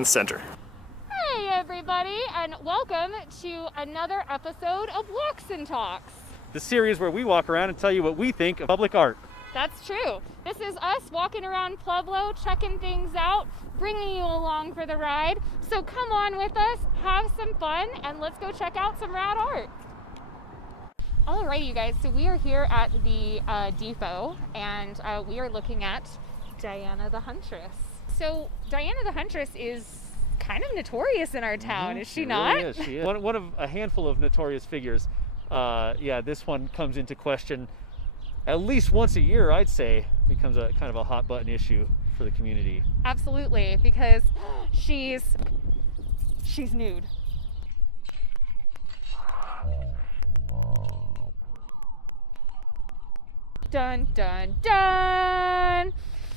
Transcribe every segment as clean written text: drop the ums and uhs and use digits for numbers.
and center. Hey everybody, and welcome to another episode of Walks and Talks. The series where we walk around and tell you what we think of public art. That's true. This is us walking around Pueblo, checking things out, bringing you along for the ride. So come on with us, have some fun, and let's go check out some rad art. Alrighty, you guys, so we are here at the depot, and we are looking at Diana the Huntress. So Diana the Huntress is kind of notorious in our town, is she not? Really is. She is. One of a handful of notorious figures. Yeah, this one comes into question at least once a year, I'd say. Becomes a kind of a hot button issue for the community. Absolutely, because she's nude. Dun dun dun!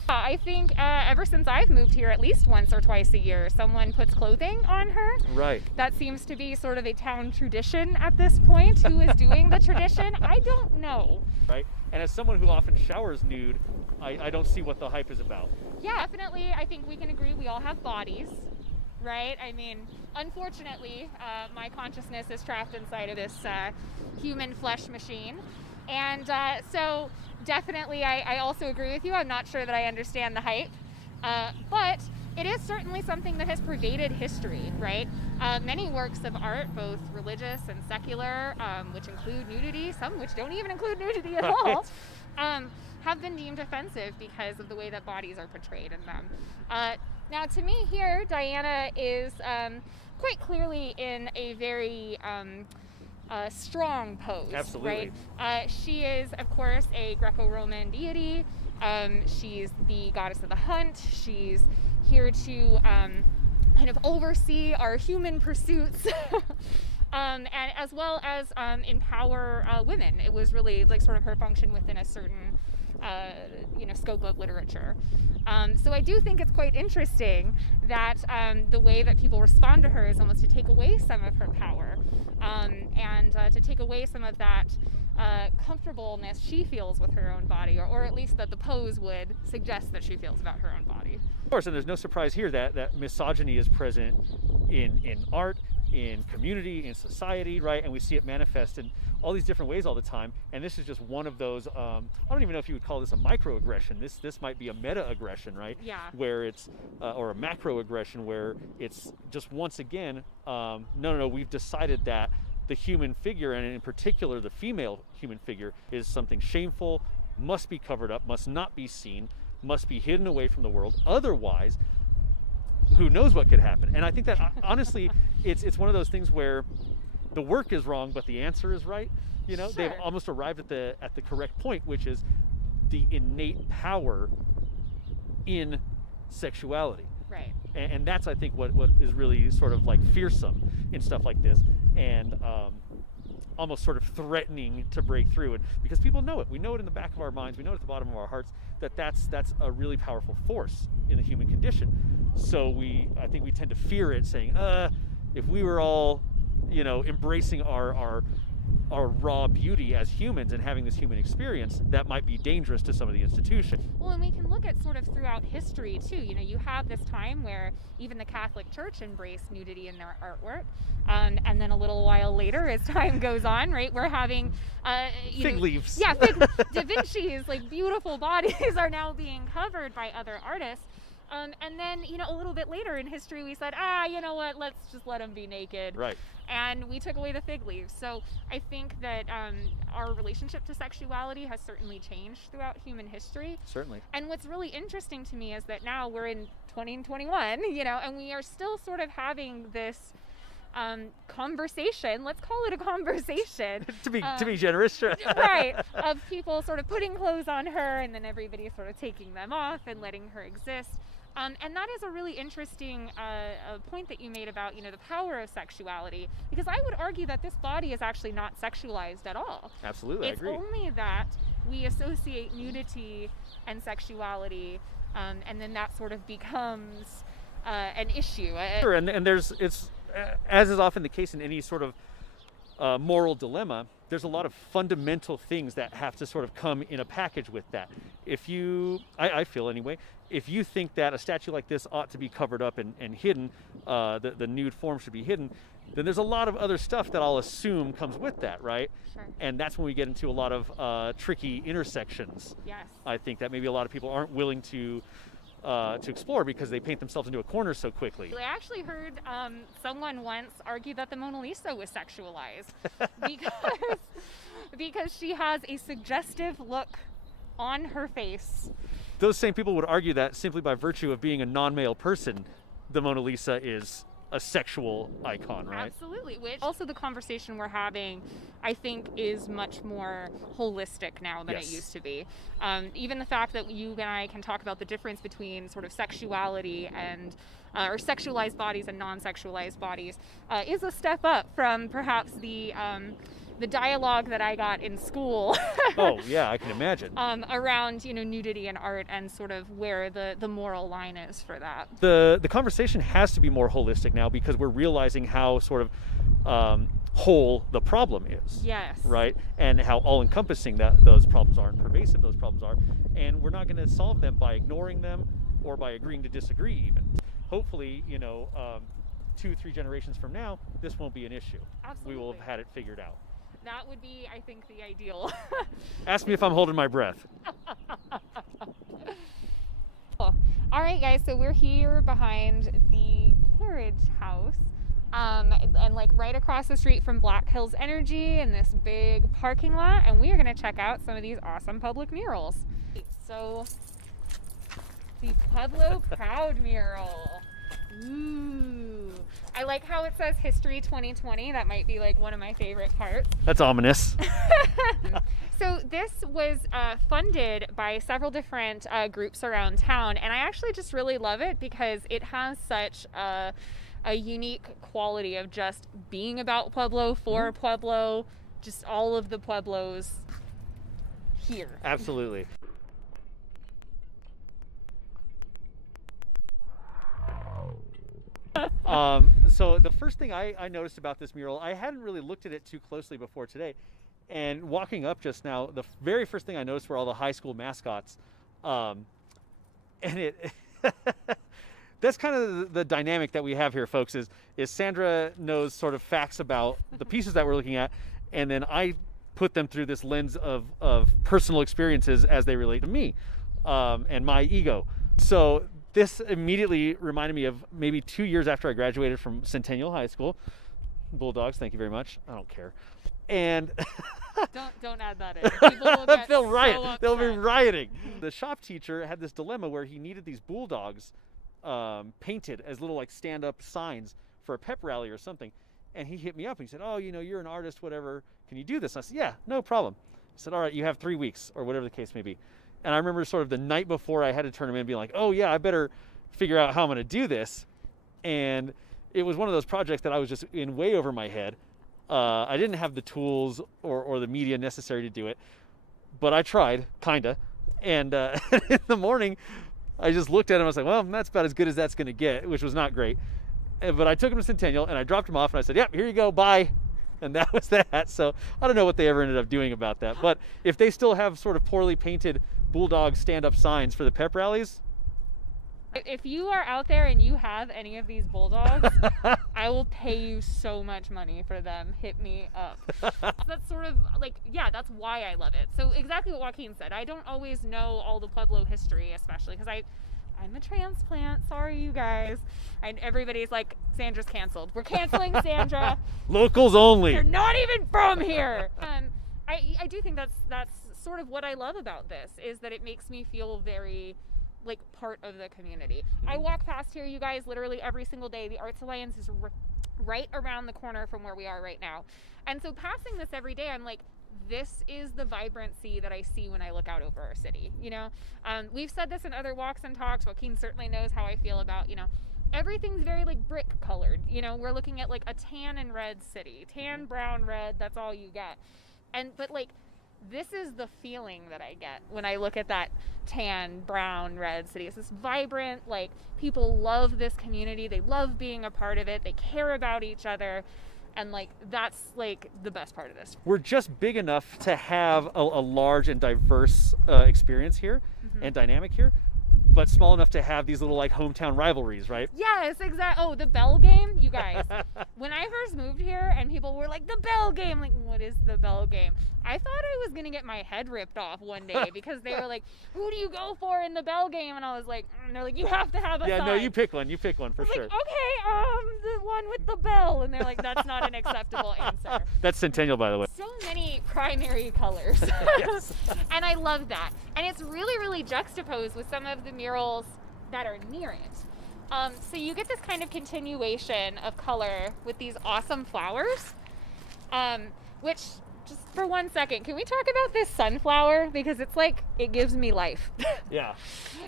I think ever since I've moved here, at least once or twice a year, someone puts clothing on her. Right. That seems to be sort of a town tradition at this point. Who is doing the tradition? I don't know. Right. And as someone who often showers nude, I don't see what the hype is about. Yeah, definitely. I think we can agree we all have bodies, right? I mean, unfortunately, my consciousness is trapped inside of this human flesh machine. And so definitely I also agree with you. I'm not sure that I understand the hype, but it is certainly something that has pervaded history, right? Many works of art, both religious and secular, which include nudity, some which don't even include nudity at all, have been deemed offensive because of the way that bodies are portrayed in them. Now, to me here, Diana is quite clearly in a very strong pose. Absolutely. Right? She is, of course, a Greco-Roman deity. She's the goddess of the hunt. She's here to kind of oversee our human pursuits, and as well as empower women. It was really like sort of her function within a certain scope of literature. So I do think it's quite interesting that the way that people respond to her is almost to take away some of her power, and to take away some of that comfortableness she feels with her own body, or at least that the pose would suggest that she feels about her own body. Of course, and there's no surprise here that misogyny is present in art, in community, in society, right? And we see it manifest in all these different ways all the time. And this is just one of those, I don't even know if you would call this a microaggression. This might be a meta-aggression, right? Yeah. Where it's, or a macroaggression where it's just once again, no, we've decided that the human figure, and in particular the female human figure, is something shameful, must be covered up, must not be seen, must be hidden away from the world. Otherwise, who knows what could happen? And I think that honestly, it's one of those things where the work is wrong, but the answer is right. You know, Sure. They've almost arrived at the correct point, which is the innate power in sexuality. Right. And that's, I think, what is really sort of like fearsome in stuff like this, and almost sort of threatening to break through. And because people know it, we know it in the back of our minds, we know it at the bottom of our hearts, that's a really powerful force in the human condition. So I think we tend to fear it, saying, if we were all, embracing our raw beauty as humans and having this human experience, that might be dangerous to some of the institutions. Well, and we can look at sort of throughout history too. You have this time where even the Catholic Church embraced nudity in their artwork, and then a little while later, as time goes on, right, we're having fig leaves. Yeah, Da Vinci's like beautiful bodies are now being covered by other artists. And then, a little bit later in history, we said, you know what, let's just let them be naked. Right. And we took away the fig leaves. So I think that our relationship to sexuality has certainly changed throughout human history. Certainly. And what's really interesting to me is that now we're in 2021, and we are still sort of having this conversation, let's call it a conversation. to be generous, sure. Right, of people sort of putting clothes on her and then everybody sort of taking them off and letting her exist. And that is a really interesting point that you made about, the power of sexuality, because I would argue that this body is actually not sexualized at all. Absolutely, I agree. It's only that we associate nudity and sexuality, and then that sort of becomes an issue. Sure, and it's as is often the case in any sort of moral dilemma, there's a lot of fundamental things that have to sort of come in a package with that. If you, I feel anyway, if you think that a statue like this ought to be covered up and hidden, the nude form should be hidden, then there's a lot of other stuff that I'll assume comes with that, right? Sure. And that's when we get into a lot of tricky intersections. Yes. I think that maybe a lot of people aren't willing to explore because they paint themselves into a corner so quickly. I actually heard someone once argue that the Mona Lisa was sexualized because she has a suggestive look on her face. Those same people would argue that simply by virtue of being a non-male person, the Mona Lisa is a sexual icon, right? Absolutely. Which also the conversation we're having, I think, is much more holistic now than Yes. it used to be. Even the fact that you and I can talk about the difference between sort of sexuality and or sexualized bodies and non-sexualized bodies is a step up from perhaps the dialogue that I got in school. Oh yeah, I can imagine. Around nudity in art and sort of where the moral line is for that. The conversation has to be more holistic now because we're realizing how sort of whole the problem is. Yes. Right? And how all-encompassing that those problems are and pervasive those problems are. And we're not going to solve them by ignoring them or by agreeing to disagree even. Hopefully, 2-3 generations from now, this won't be an issue. Absolutely. We will have had it figured out. That would be, I think, the ideal. Ask me if I'm holding my breath. Cool. All right, guys, so we're here behind the carriage house. And like right across the street from Black Hills Energy in this big parking lot, and we are going to check out some of these awesome public murals. So, the Pueblo Proud mural. Ooh. I like how it says History 2020. That might be like one of my favorite parts. That's ominous. So this was funded by several different groups around town, and I actually just really love it because it has such a unique quality of just being about Pueblo, for Pueblo, just all of the Pueblos here. Absolutely. So the first thing I noticed about this mural, I hadn't really looked at it too closely before today, and walking up just now, the very first thing I noticed were all the high school mascots, and it that's kind of the dynamic that we have here, folks, is Sandrah knows sort of facts about the pieces that we're looking at, and then I put them through this lens of personal experiences as they relate to me and my ego. So this immediately reminded me of maybe 2 years after I graduated from Centennial High School. Bulldogs, thank you very much. I don't care. And don't add that in. People will get they'll riot. so They'll be upset. rioting. The shop teacher had this dilemma where he needed these bulldogs painted as little like stand-up signs for a pep rally or something. And he hit me up and he said, "Oh, you're an artist, whatever. Can you do this?" And I said, "Yeah, no problem." He said, "All right, you have 3 weeks," or whatever the case may be. And I remember sort of the night before I had to turn him in being like, "Oh yeah, I better figure out how I'm going to do this." And it was one of those projects that I was just in way over my head. I didn't have the tools or the media necessary to do it, but I tried, kinda. And in the morning, I just looked at him. I was like, "Well, that's about as good as that's going to get," which was not great. But I took him to Centennial and I dropped him off and I said, "Yep, here you go, bye." And that was that. So I don't know what they ever ended up doing about that. But if they still have sort of poorly painted bulldog stand-up signs for the pep rallies, If you are out there and you have any of these bulldogs, I will pay you so much money for them. Hit me up. That's sort of like, yeah, that's why I love it. So exactly what Joaquin said. I don't always know all the Pueblo history, especially because I'm a transplant. Sorry, you guys. And everybody's like, Sandrah's canceled. We're canceling Sandrah. locals only. You're not even from here. I do think that's sort of what I love about this, is that it makes me feel very like part of the community. I walk past here, you guys, literally every single day. The Arts Alliance is right around the corner from where we are right now. And so passing this every day, I'm like, this is the vibrancy that I see when I look out over our city. We've said this in other walks and talks. Joaquin certainly knows how I feel about, everything's very like brick colored. We're looking at like a tan and red city. Tan, brown, red, that's all you get. But like, this is the feeling that I get when I look at that tan, brown, red city. It's this vibrant, like, people love this community. They love being a part of it. They care about each other. And like, that's like the best part of this. We're just big enough to have a large and diverse experience here and dynamic here, but small enough to have these little like hometown rivalries, right? Yes, exactly. Oh, the bell game, you guys. When I first moved here and people were like, the bell game, like, what is the bell game? I thought I was going to get my head ripped off one day because they were like, who do you go for in the bell game? And I was like, and they're like, you have to have a side. No, you pick one for sure. Like, okay, the one with the bell. And they're like, that's not an acceptable answer. That's Centennial, by the way. So many primary colors. Yes. And I love that. And it's really, really juxtaposed with some of the murals that are near it. So you get this kind of continuation of color with these awesome flowers, which, just for 1 second, can we talk about this sunflower? Because it's like, it gives me life. Yeah.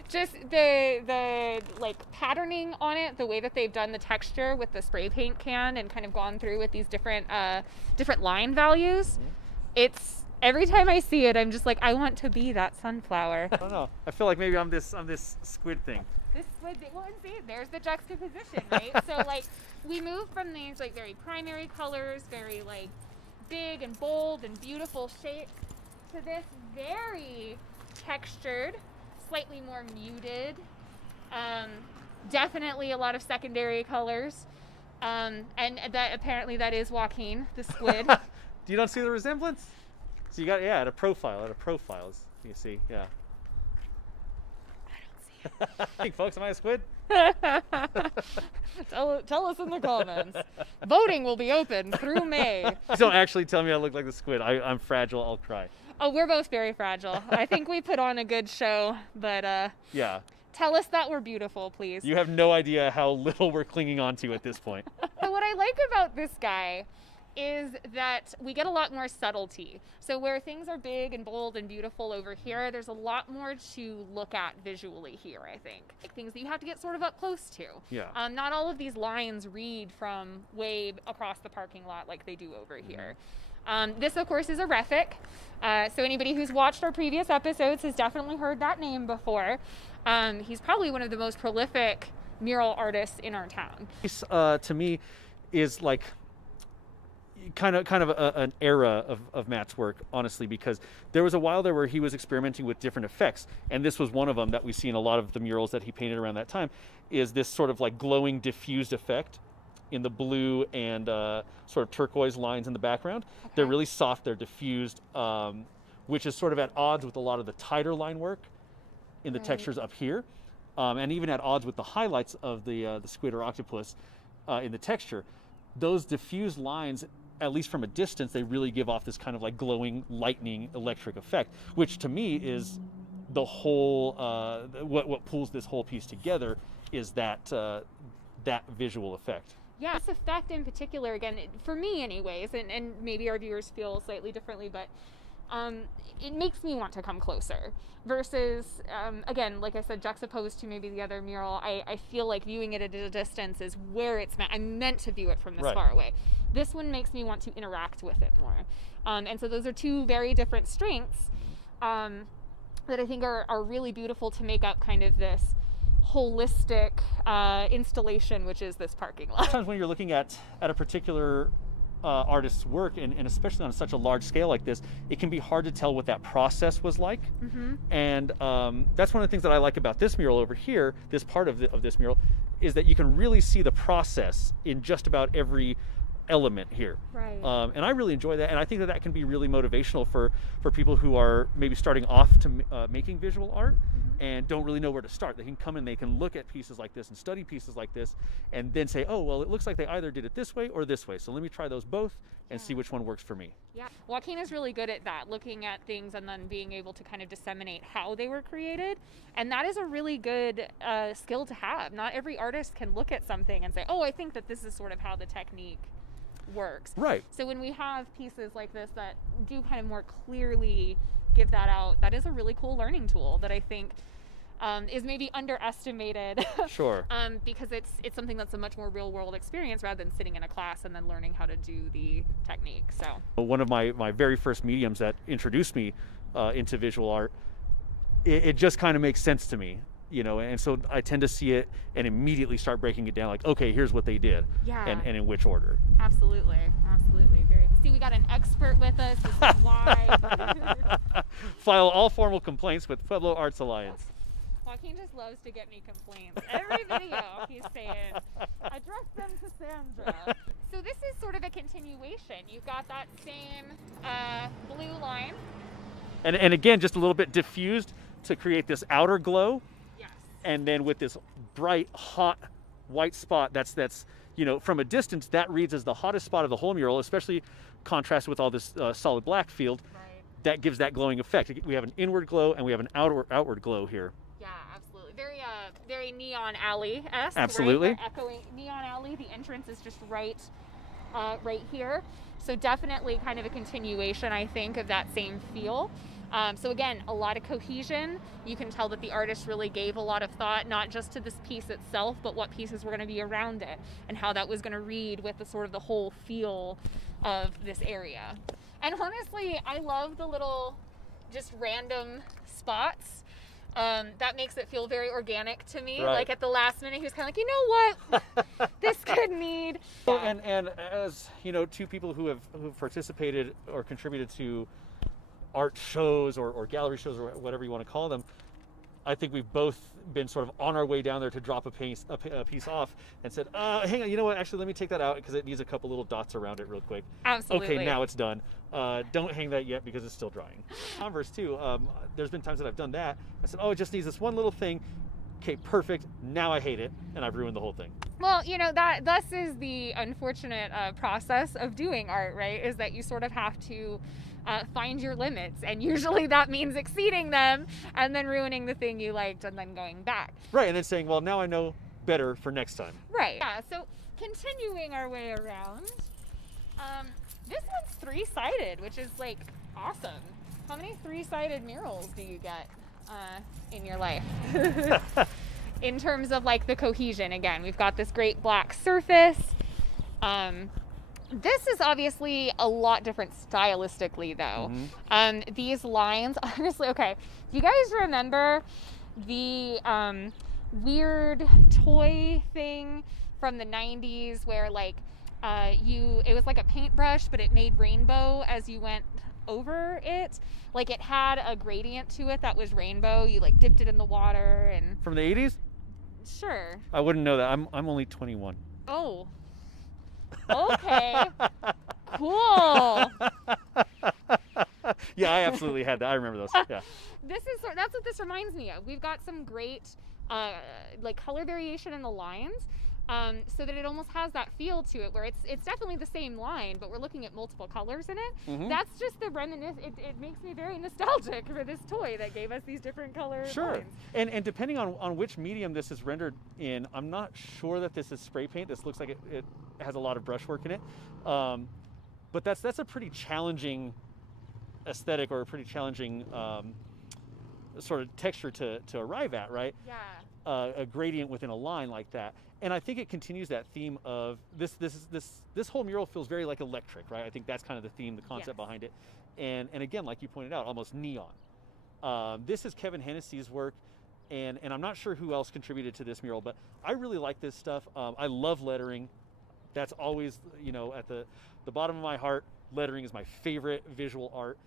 Just the like patterning on it, the way that they've done the texture with the spray paint can and kind of gone through with these different line values. It's, every time I see it, I'm just like, I want to be that sunflower. I don't know. I feel like maybe I'm this squid thing. This squid thing. Well, and see, there's the juxtaposition, right? So like, we move from these like very primary colors, very like big and bold and beautiful shapes, to this very textured, slightly more muted, definitely a lot of secondary colors, and that apparently that is Joaquin, the squid. You don't see the resemblance? So you got, at a profile, you see, yeah. I don't see it. Hey folks, am I a squid? Tell us in the comments. Voting will be open through May. Don't actually tell me I look like the squid. I'm fragile, I'll cry. Oh, we're both very fragile. I think we put on a good show, but yeah. Tell us that we're beautiful, please. You have no idea how little we're clinging on to at this point. So what I like about this guy is that we get a lot more subtlety. So where things are big and bold and beautiful over here, there's a lot more to look at visually here, I think. Like things that you have to get sort of up close to. Yeah. Not all of these lines read from way across the parking lot like they do over here. This, of course, is a Refik. So anybody who's watched our previous episodes has definitely heard that name before. He's probably one of the most prolific mural artists in our town. This, to me, is like kind of an era of Matt's work, honestly, because there was a while there where he was experimenting with different effects, and this was one of them that we see in a lot of the murals that he painted around that time, is this sort of like glowing diffused effect in the blue and sort of turquoise lines in the background. Okay. They're really soft, they're diffused, which is sort of at odds with a lot of the tighter line work in the textures up here, and even at odds with the highlights of the squid or octopus in the texture. Those diffused lines, at least from a distance, they really give off this kind of like glowing, lightning, electric effect, which to me is the whole, what pulls this whole piece together is that visual effect. Yeah, this effect in particular, again, for me anyways, and maybe our viewers feel slightly differently, but it makes me want to come closer versus, again, like I said, juxtaposed to maybe the other mural, I feel like viewing it at a distance is where it's meant. I'm meant to view it from this far away. This one makes me want to interact with it more. And so those are two very different strengths that I think are really beautiful to make up kind of this holistic installation, which is this parking lot. Sometimes when you're looking at a particular artist's work, and especially on such a large scale like this, it can be hard to tell what that process was like. And that's one of the things that I like about this mural over here, this part of this mural, is that you can really see the process in just about every element here. Right. And I really enjoy that, and I think that can be really motivational for people who are maybe starting off to making visual art and don't really know where to start. They can come and they can look at pieces like this and study pieces like this and then say, oh, well, it looks like they either did it this way or this way, so let me try those both and see which one works for me. Yeah, Joaquin is really good at that, looking at things and then being able to kind of disseminate how they were created, and that is a really good skill to have. Not every artist can look at something and say, oh, I think that this is sort of how the technique works. Right. So when we have pieces like this that do kind of more clearly give that out, that is a really cool learning tool that I think is maybe underestimated. Sure. Because it's something that's a much more real world experience rather than sitting in a class and then learning how to do the technique. So one of my very first mediums that introduced me into visual art, it just kind of makes sense to me. You know, and so I tend to see it and immediately start breaking it down like, okay, here's what they did, and in which order. Absolutely. See, we got an expert with us. This is why. File all formal complaints with Pueblo Arts Alliance. Joaquin just loves to get me complaints. Every video he's saying, address them to Sandrah. So this is sort of a continuation. You've got that same blue line. And again, just a little bit diffused to create this outer glow. Yes. And then with this bright, hot white spot that's you know, from a distance, that reads as the hottest spot of the whole mural, especially contrasted with all this solid black field. Right. That gives that glowing effect. We have an inward glow and we have an outward glow here. Yeah, absolutely. Very neon alley-esque. Absolutely. Right? Echoing neon alley. The entrance is just right here. So definitely kind of a continuation, I think, of that same feel. So again, a lot of cohesion. You can tell that the artist really gave a lot of thought, not just to this piece itself, but what pieces were going to be around it and how that was going to read with the sort of the whole feel of this area. And honestly, I love the little just random spots. That makes it feel very organic to me. Right. Like at the last minute, he was kind of like, you know what, this could need. Well, and as you know, two people who've participated or contributed to art shows or gallery shows or whatever you want to call them, I think we've both been sort of on our way down there to drop a piece off and said, hang on, you know what, actually let me take that out because it needs a couple little dots around it real quick. Absolutely. Okay, now it's done. Don't hang that yet because it's still drying. Converse too, there's been times that I've done that. I said, oh, it just needs this one little thing. Okay, perfect. Now I hate it and I've ruined the whole thing. Well, you know, thus is the unfortunate process of doing art, right? Is that you sort of have to find your limits, and usually that means exceeding them and then ruining the thing you liked and then going back. Right, and then saying, well, now I know better for next time. Right. Yeah, so continuing our way around, this one's three-sided, which is like awesome. How many three-sided murals do you get in your life? In terms of like the cohesion, again, we've got this great black surface. This is obviously a lot different stylistically, though. Mm-hmm. These lines, honestly, okay. Do you guys remember the weird toy thing from the 90s where, like, it was like a paintbrush, but it made rainbow as you went over it? Like, it had a gradient to it that was rainbow. You, like, dipped it in the water and... From the 80s? Sure. I wouldn't know that. I'm only 21. Oh. Okay. Cool. Yeah, I absolutely had that. I remember those. Yeah. That's what this reminds me of. We've got some great like color variation in the lines, so that it almost has that feel to it where it's definitely the same line, but we're looking at multiple colors in it. Mm-hmm. That's just the it makes me very nostalgic for this toy that gave us these different colors. Sure. Lines. And depending on which medium this is rendered in, I'm not sure that this is spray paint. This looks like it has a lot of brushwork in it. But that's a pretty challenging aesthetic, or a pretty challenging sort of texture to arrive at, right? Yeah. A gradient within a line like that. And I think it continues that theme of this whole mural feels very like electric, right? I think that's kind of the theme, the concept behind it. And again, like you pointed out, almost neon. This is Kevin Hennessy's work, and I'm not sure who else contributed to this mural, but I really like this stuff. I love lettering. That's always, you know, at the bottom of my heart. Lettering is my favorite visual art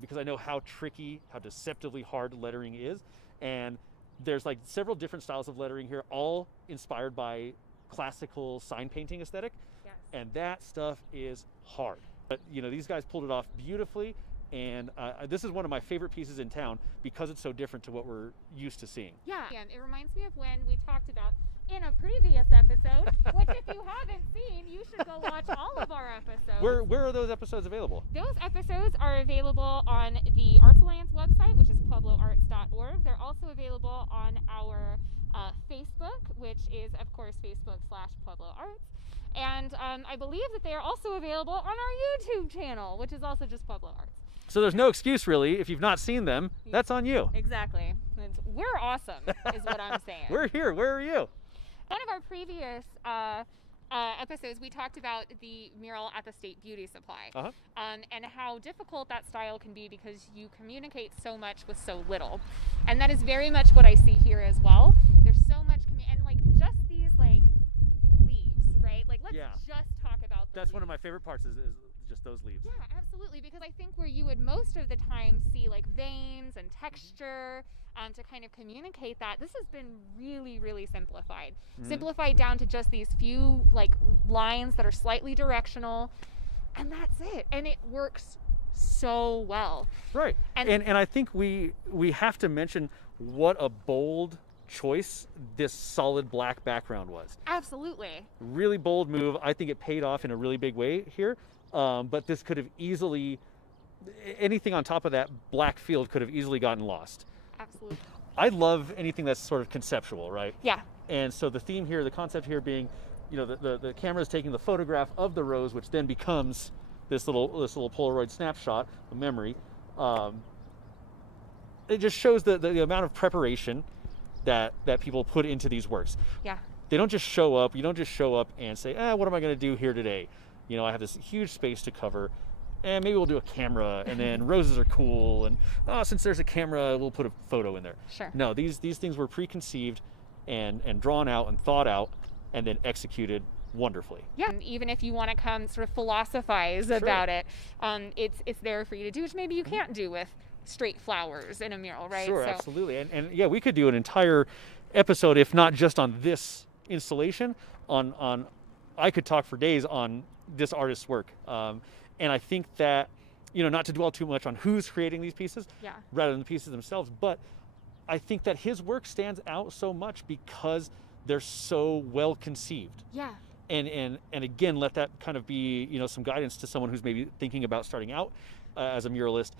because I know how tricky, how deceptively hard lettering is. And there's like several different styles of lettering here, all inspired by classical sign painting aesthetic. Yes. And that stuff is hard. But, you know, these guys pulled it off beautifully. And this is one of my favorite pieces in town because it's so different to what we're used to seeing. Yeah, and it reminds me of when we talked about in a previous episode, which if you haven't seen, you should go watch all of our episodes. Where are those episodes available? Those episodes are available on the Arts Alliance website, which is puebloarts.org. They're also available on our Facebook, which is, of course, Facebook/Pueblo Arts. And I believe that they are also available on our YouTube channel, which is also just Pueblo Arts. So there's no excuse, really. If you've not seen them, that's on you. Exactly. We're awesome, is what I'm saying. We're here. Where are you? One of our previous episodes, we talked about the mural at the State Beauty Supply, and how difficult that style can be because you communicate so much with so little. And that is very much what I see here as well. There's so much, and like just these like leaves, right? Like let's just talk about the That's leaves. one of my favorite parts is just those leaves. Yeah, absolutely, because I think where you would most of the time see like veins and texture to kind of communicate that, this has been really, really simplified. Simplified down to just these few like lines that are slightly directional, and that's it. And it works so well. Right. And I think we have to mention what a bold choice this solid black background was. Absolutely. Really bold move. I think it paid off in a really big way here. But this could have easily, anything on top of that black field could have easily gotten lost. Absolutely. I love anything that's sort of conceptual, right? Yeah. And so the theme here, the concept here being, you know, the camera is taking the photograph of the rose, which then becomes this little Polaroid snapshot, a memory. It just shows the amount of preparation that people put into these works. Yeah. They don't just show up. You don't just show up and say, what am I going to do here today? You know, I have this huge space to cover, and maybe we'll do a camera, and then roses are cool, and since there's a camera, we'll put a photo in there. Sure. No, these things were preconceived and drawn out and thought out and then executed wonderfully. Yeah, and even if you want to come sort of philosophize about it, it's there for you to do, which maybe you can't do with straight flowers in a mural, right? Sure, absolutely. And yeah, we could do an entire episode, if not just on this installation, on I could talk for days on this artist's work. And I think that, you know, not to dwell too much on who's creating these pieces, rather than the pieces themselves, but I think that his work stands out so much because they're so well conceived. Yeah. And again, let that kind of be, you know, some guidance to someone who's maybe thinking about starting out as a muralist.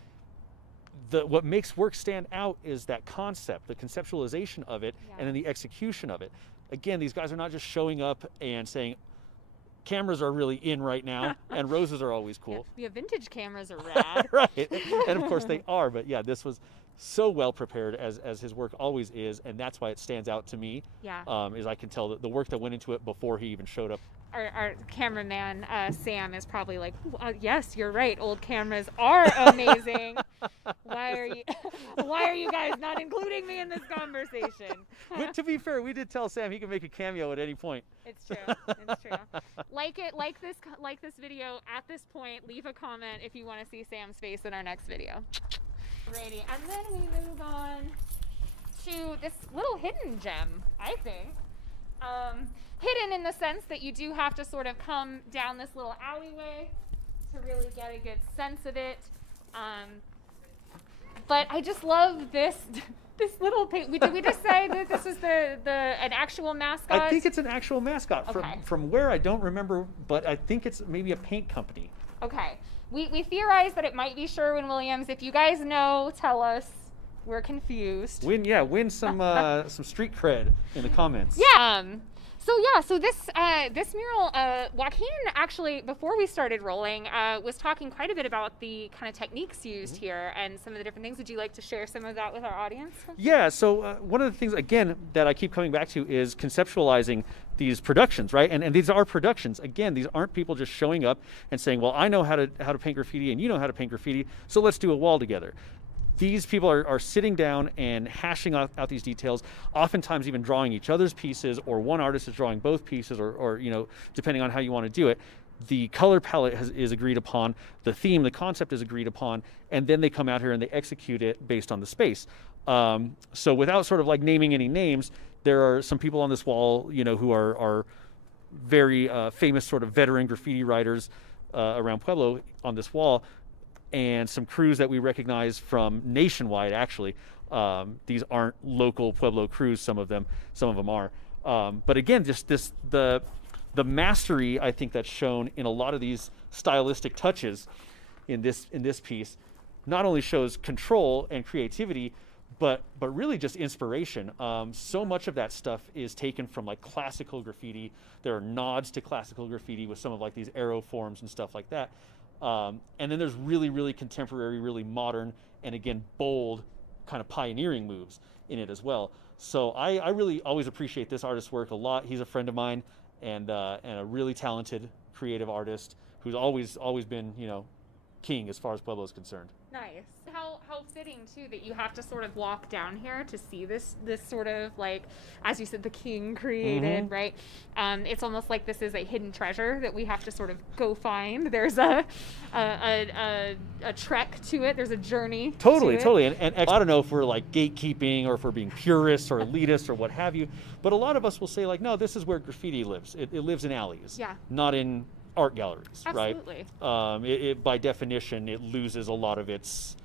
What makes work stand out is that concept, the conceptualization of it, and then the execution of it. Again, these guys are not just showing up and saying, cameras are really in right now, and roses are always cool. Yeah, vintage cameras are rad. Right, and of course they are, but yeah, this was so well prepared, as his work always is, and that's why it stands out to me. Yeah. Is I can tell that the work that went into it before he even showed up. Our cameraman, Sam, is probably like, yes, you're right, old cameras are amazing. Why are you guys not including me in this conversation? But to be fair, we did tell Sam he can make a cameo at any point. It's true. It's true. Like this video at this point. Leave a comment if you want to see Sam's face in our next video. Alrighty, and then we move on to this little hidden gem, I think. Hidden in the sense that you do have to sort of come down this little alleyway to really get a good sense of it. But I just love this little paint. Did we just say that this is an actual mascot? I think it's an actual mascot. Okay. From where I don't remember, but I think it's maybe a paint company. Okay. We theorize that it might be Sherwin-Williams. If you guys know, tell us. We're confused. Win some some street cred in the comments. Yeah. So this mural, Joaquin actually, before we started rolling, was talking quite a bit about the kind of techniques used here and some of the different things. Would you like to share some of that with our audience? Yeah, so one of the things, again, that I keep coming back to is conceptualizing these productions, right? And these are productions. Again, these aren't people just showing up and saying, well, I know how to paint graffiti and you know how to paint graffiti, so let's do a wall together. These people are sitting down and hashing out these details, oftentimes even drawing each other's pieces, or one artist is drawing both pieces, or you know, depending on how you want to do it. The color palette is agreed upon, the theme, the concept is agreed upon, and then they come out here and they execute it based on the space. So without sort of like naming any names, there are some people on this wall, you know, who are very famous sort of veteran graffiti writers around Pueblo on this wall, and some crews that we recognize from nationwide, actually. These aren't local Pueblo crews, some of them are. But again, just the mastery, I think, that's shown in a lot of these stylistic touches in this piece, not only shows control and creativity, but really just inspiration. So much of that stuff is taken from like classical graffiti. There are nods to classical graffiti with some of like these arrow forms and stuff like that. And then there's really, really contemporary, really modern, and again, bold kind of pioneering moves in it as well. So I really always appreciate this artist's work a lot. He's a friend of mine, and a really talented, creative artist who's always been, you know, king as far as Pueblo is concerned. Nice. How fitting too that you have to sort of walk down here to see this sort of, like, as you said, the king created, right? It's almost like this is a hidden treasure that we have to sort of go find. There's a trek to it. There's a journey. Totally. And I don't know if we're like gatekeeping or if we're being purists or elitist or what have you, but a lot of us will say, like, no, this is where graffiti lives. It lives in alleys, not in art galleries. Absolutely. Right? It by definition, it loses a lot of its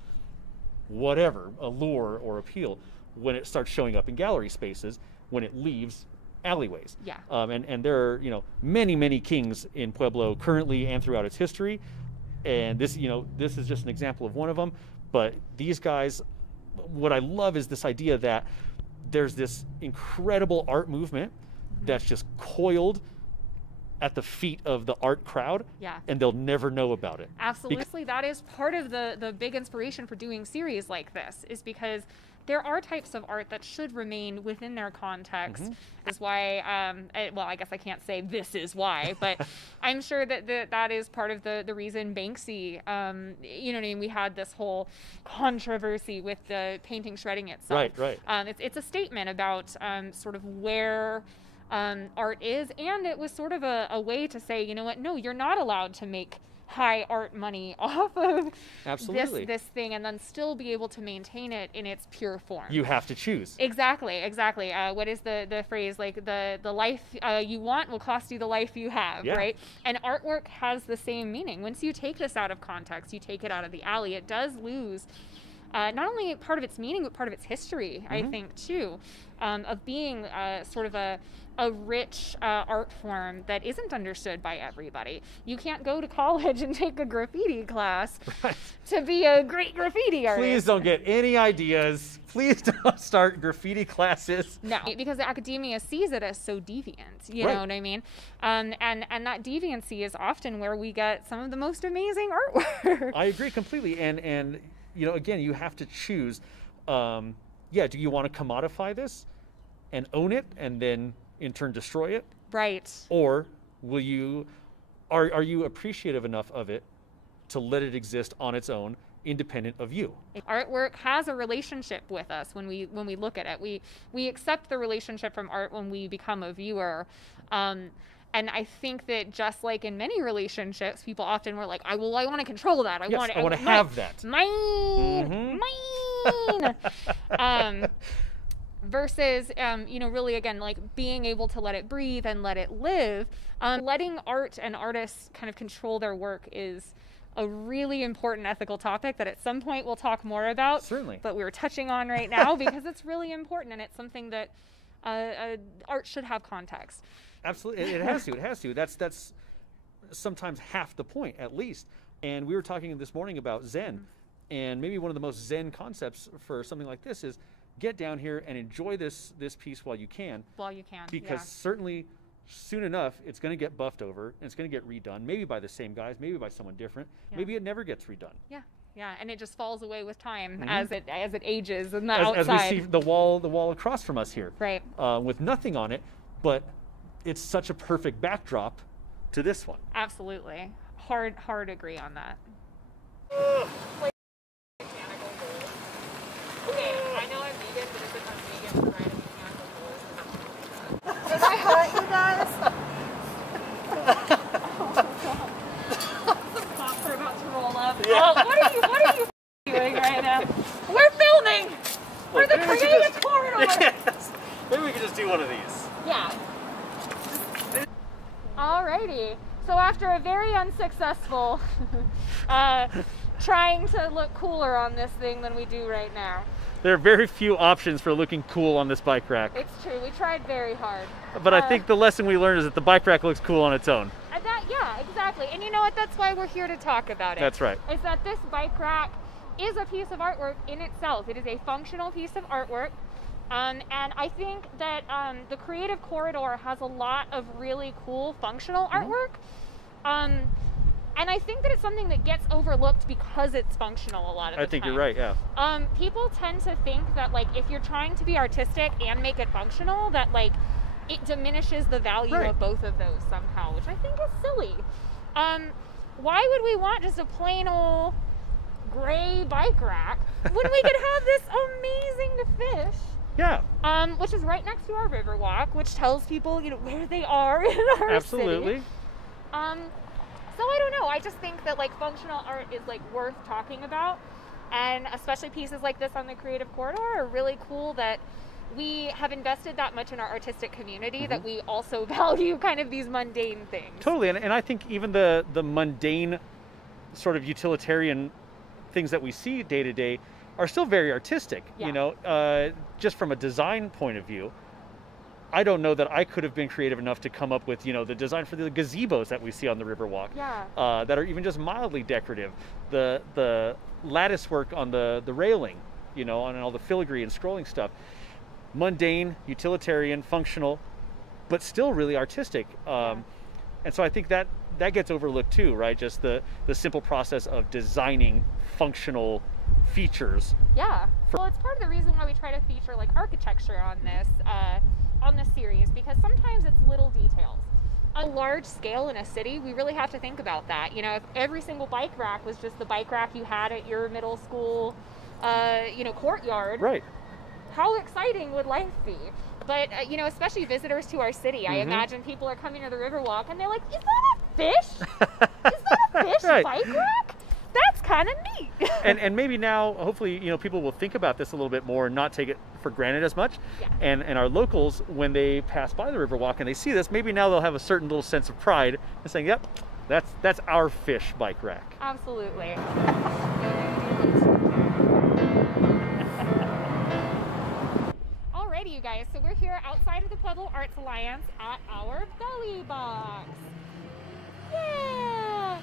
whatever allure or appeal when it starts showing up in gallery spaces, when it leaves alleyways. And there are, you know, many kings in Pueblo currently and throughout its history, and this, you know, this is just an example of one of them. But these guys, what I love is this idea that there's this incredible art movement that's just coiled at the feet of the art crowd, and they'll never know about it. Absolutely. That is part of the big inspiration for doing series like this, is because there are types of art that should remain within their context. Is why, well, I guess I can't say this is why, but I'm sure that is part of the reason Banksy, you know what I mean, we had this whole controversy with the painting shredding itself. Right. It's a statement about sort of where art is, and it was sort of a way to say, you know what, no, you're not allowed to make high art money off of this thing and then still be able to maintain it in its pure form. You have to choose. Exactly. What is the phrase, like the life you want will cost you the life you have, right? And artwork has the same meaning. Once you take this out of context, you take it out of the alley, it does lose not only part of its meaning, but part of its history, I think, too, of being sort of a rich art form that isn't understood by everybody. You can't go to college and take a graffiti class to be a great graffiti artist. Please don't get any ideas. Please don't start graffiti classes. No, because the academia sees it as so deviant, you know what I mean? And that deviancy is often where we get some of the most amazing artwork. I agree completely. And you know, again, you have to choose. Do you want to commodify this and own it and then in turn destroy it? Right. Or will you, are you appreciative enough of it to let it exist on its own, independent of you? Artwork has a relationship with us when we look at it. We accept the relationship from art when we become a viewer. And I think that just like in many relationships, people often were like, I want to control that. I want to have that. Mine. Versus, you know, really, again, like being able to let it breathe and let it live. Letting art and artists kind of control their work is a really important ethical topic that at some point we'll talk more about. Certainly. But we're touching on right now because it's really important, and it's something that art should have context. Absolutely, it has to. That's sometimes half the point, at least. And we were talking this morning about Zen, and maybe one of the most Zen concepts for something like this is get down here and enjoy this piece while you can. Because certainly, soon enough, it's going to get buffed over, and it's going to get redone, maybe by the same guys, maybe by someone different. Maybe it never gets redone. Yeah, and it just falls away with time as it ages and outside. As we see the wall across from us here, right? With nothing on it, but it's such a perfect backdrop to this one. Absolutely. Hard agree on that. Okay, I know I'm vegan, but if I'm vegan, right? Did I hurt you guys? Some cops are about to roll up. Oh, what are you doing right now? We're filming! We're the creative corridor! Yes. Maybe we could just do one of these. Yeah. Alrighty, so after a very unsuccessful trying to look cooler on this thing than we do right now. There are very few options for looking cool on this bike rack. It's true, we tried very hard. But I think the lesson we learned is that the bike rack looks cool on its own. Yeah, exactly. And you know what, that's why we're here to talk about it. That's right. Is that this bike rack is a piece of artwork in itself. It is a functional piece of artwork. And I think that the creative corridor has a lot of really cool functional artwork. And I think that it's something that gets overlooked because it's functional a lot of the time. I think you're right, yeah. People tend to think that, like, if you're trying to be artistic and make it functional, that, like, it diminishes the value of both of those somehow, which I think is silly. why would we want just a plain old gray bike rack when we could have this amazing fish? Yeah. Which is right next to our river walk, which tells people, you know, where they are in our Absolutely. city. So I don't know. I just think that like functional art is like worth talking about, and especially pieces like this on the Creative Corridor are really cool that we have invested that much in our artistic community that we also value kind of these mundane things. Totally, and I think even the mundane sort of utilitarian things that we see day to day are still very artistic. Yeah. You know, just from a design point of view, I don't know that I could have been creative enough to come up with, you know, the design for the gazebos that we see on the Riverwalk, that are even just mildly decorative. The lattice work on the railing, you know, on all the filigree and scrolling stuff. Mundane, utilitarian, functional, but still really artistic. And so I think that gets overlooked too, right? Just the simple process of designing functional features. Yeah. Well, it's part of the reason why we try to feature like architecture on this series, because sometimes it's little details. On a large scale in a city, we really have to think about that. You know, if every single bike rack was just the bike rack you had at your middle school, you know, courtyard. Right. How exciting would life be? But, you know, especially visitors to our city, I imagine people are coming to the Riverwalk and they're like, is that a fish? Is that a fish Right. bike rack? That's kind of neat. and maybe now, hopefully, you know, people will think about this a little bit more and not take it for granted as much. Yeah. And our locals, when they pass by the Riverwalk and they see this, maybe now they'll have a certain little sense of pride and saying, yep, that's our fish bike rack. Absolutely. Alrighty, you guys, so we're here outside of the Pueblo Arts Alliance at our belly box. Yeah!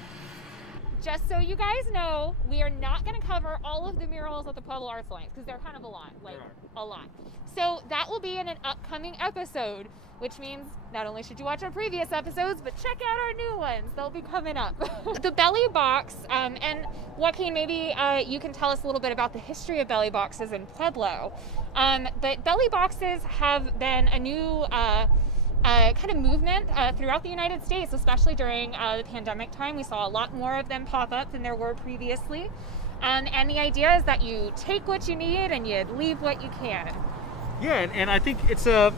Just so you guys know, we are not going to cover all of the murals at the Pueblo Arts Alliance because they're kind of a lot, like a lot. So that will be in an upcoming episode, which means not only should you watch our previous episodes, but check out our new ones. They'll be coming up. The belly box, and Joaquin, maybe you can tell us a little bit about the history of belly boxes in Pueblo. But belly boxes have been a new kind of movement throughout the United States, especially during the pandemic time. We saw a lot more of them pop up than there were previously. And the idea is that you take what you need and you leave what you can. Yeah, and I think it's a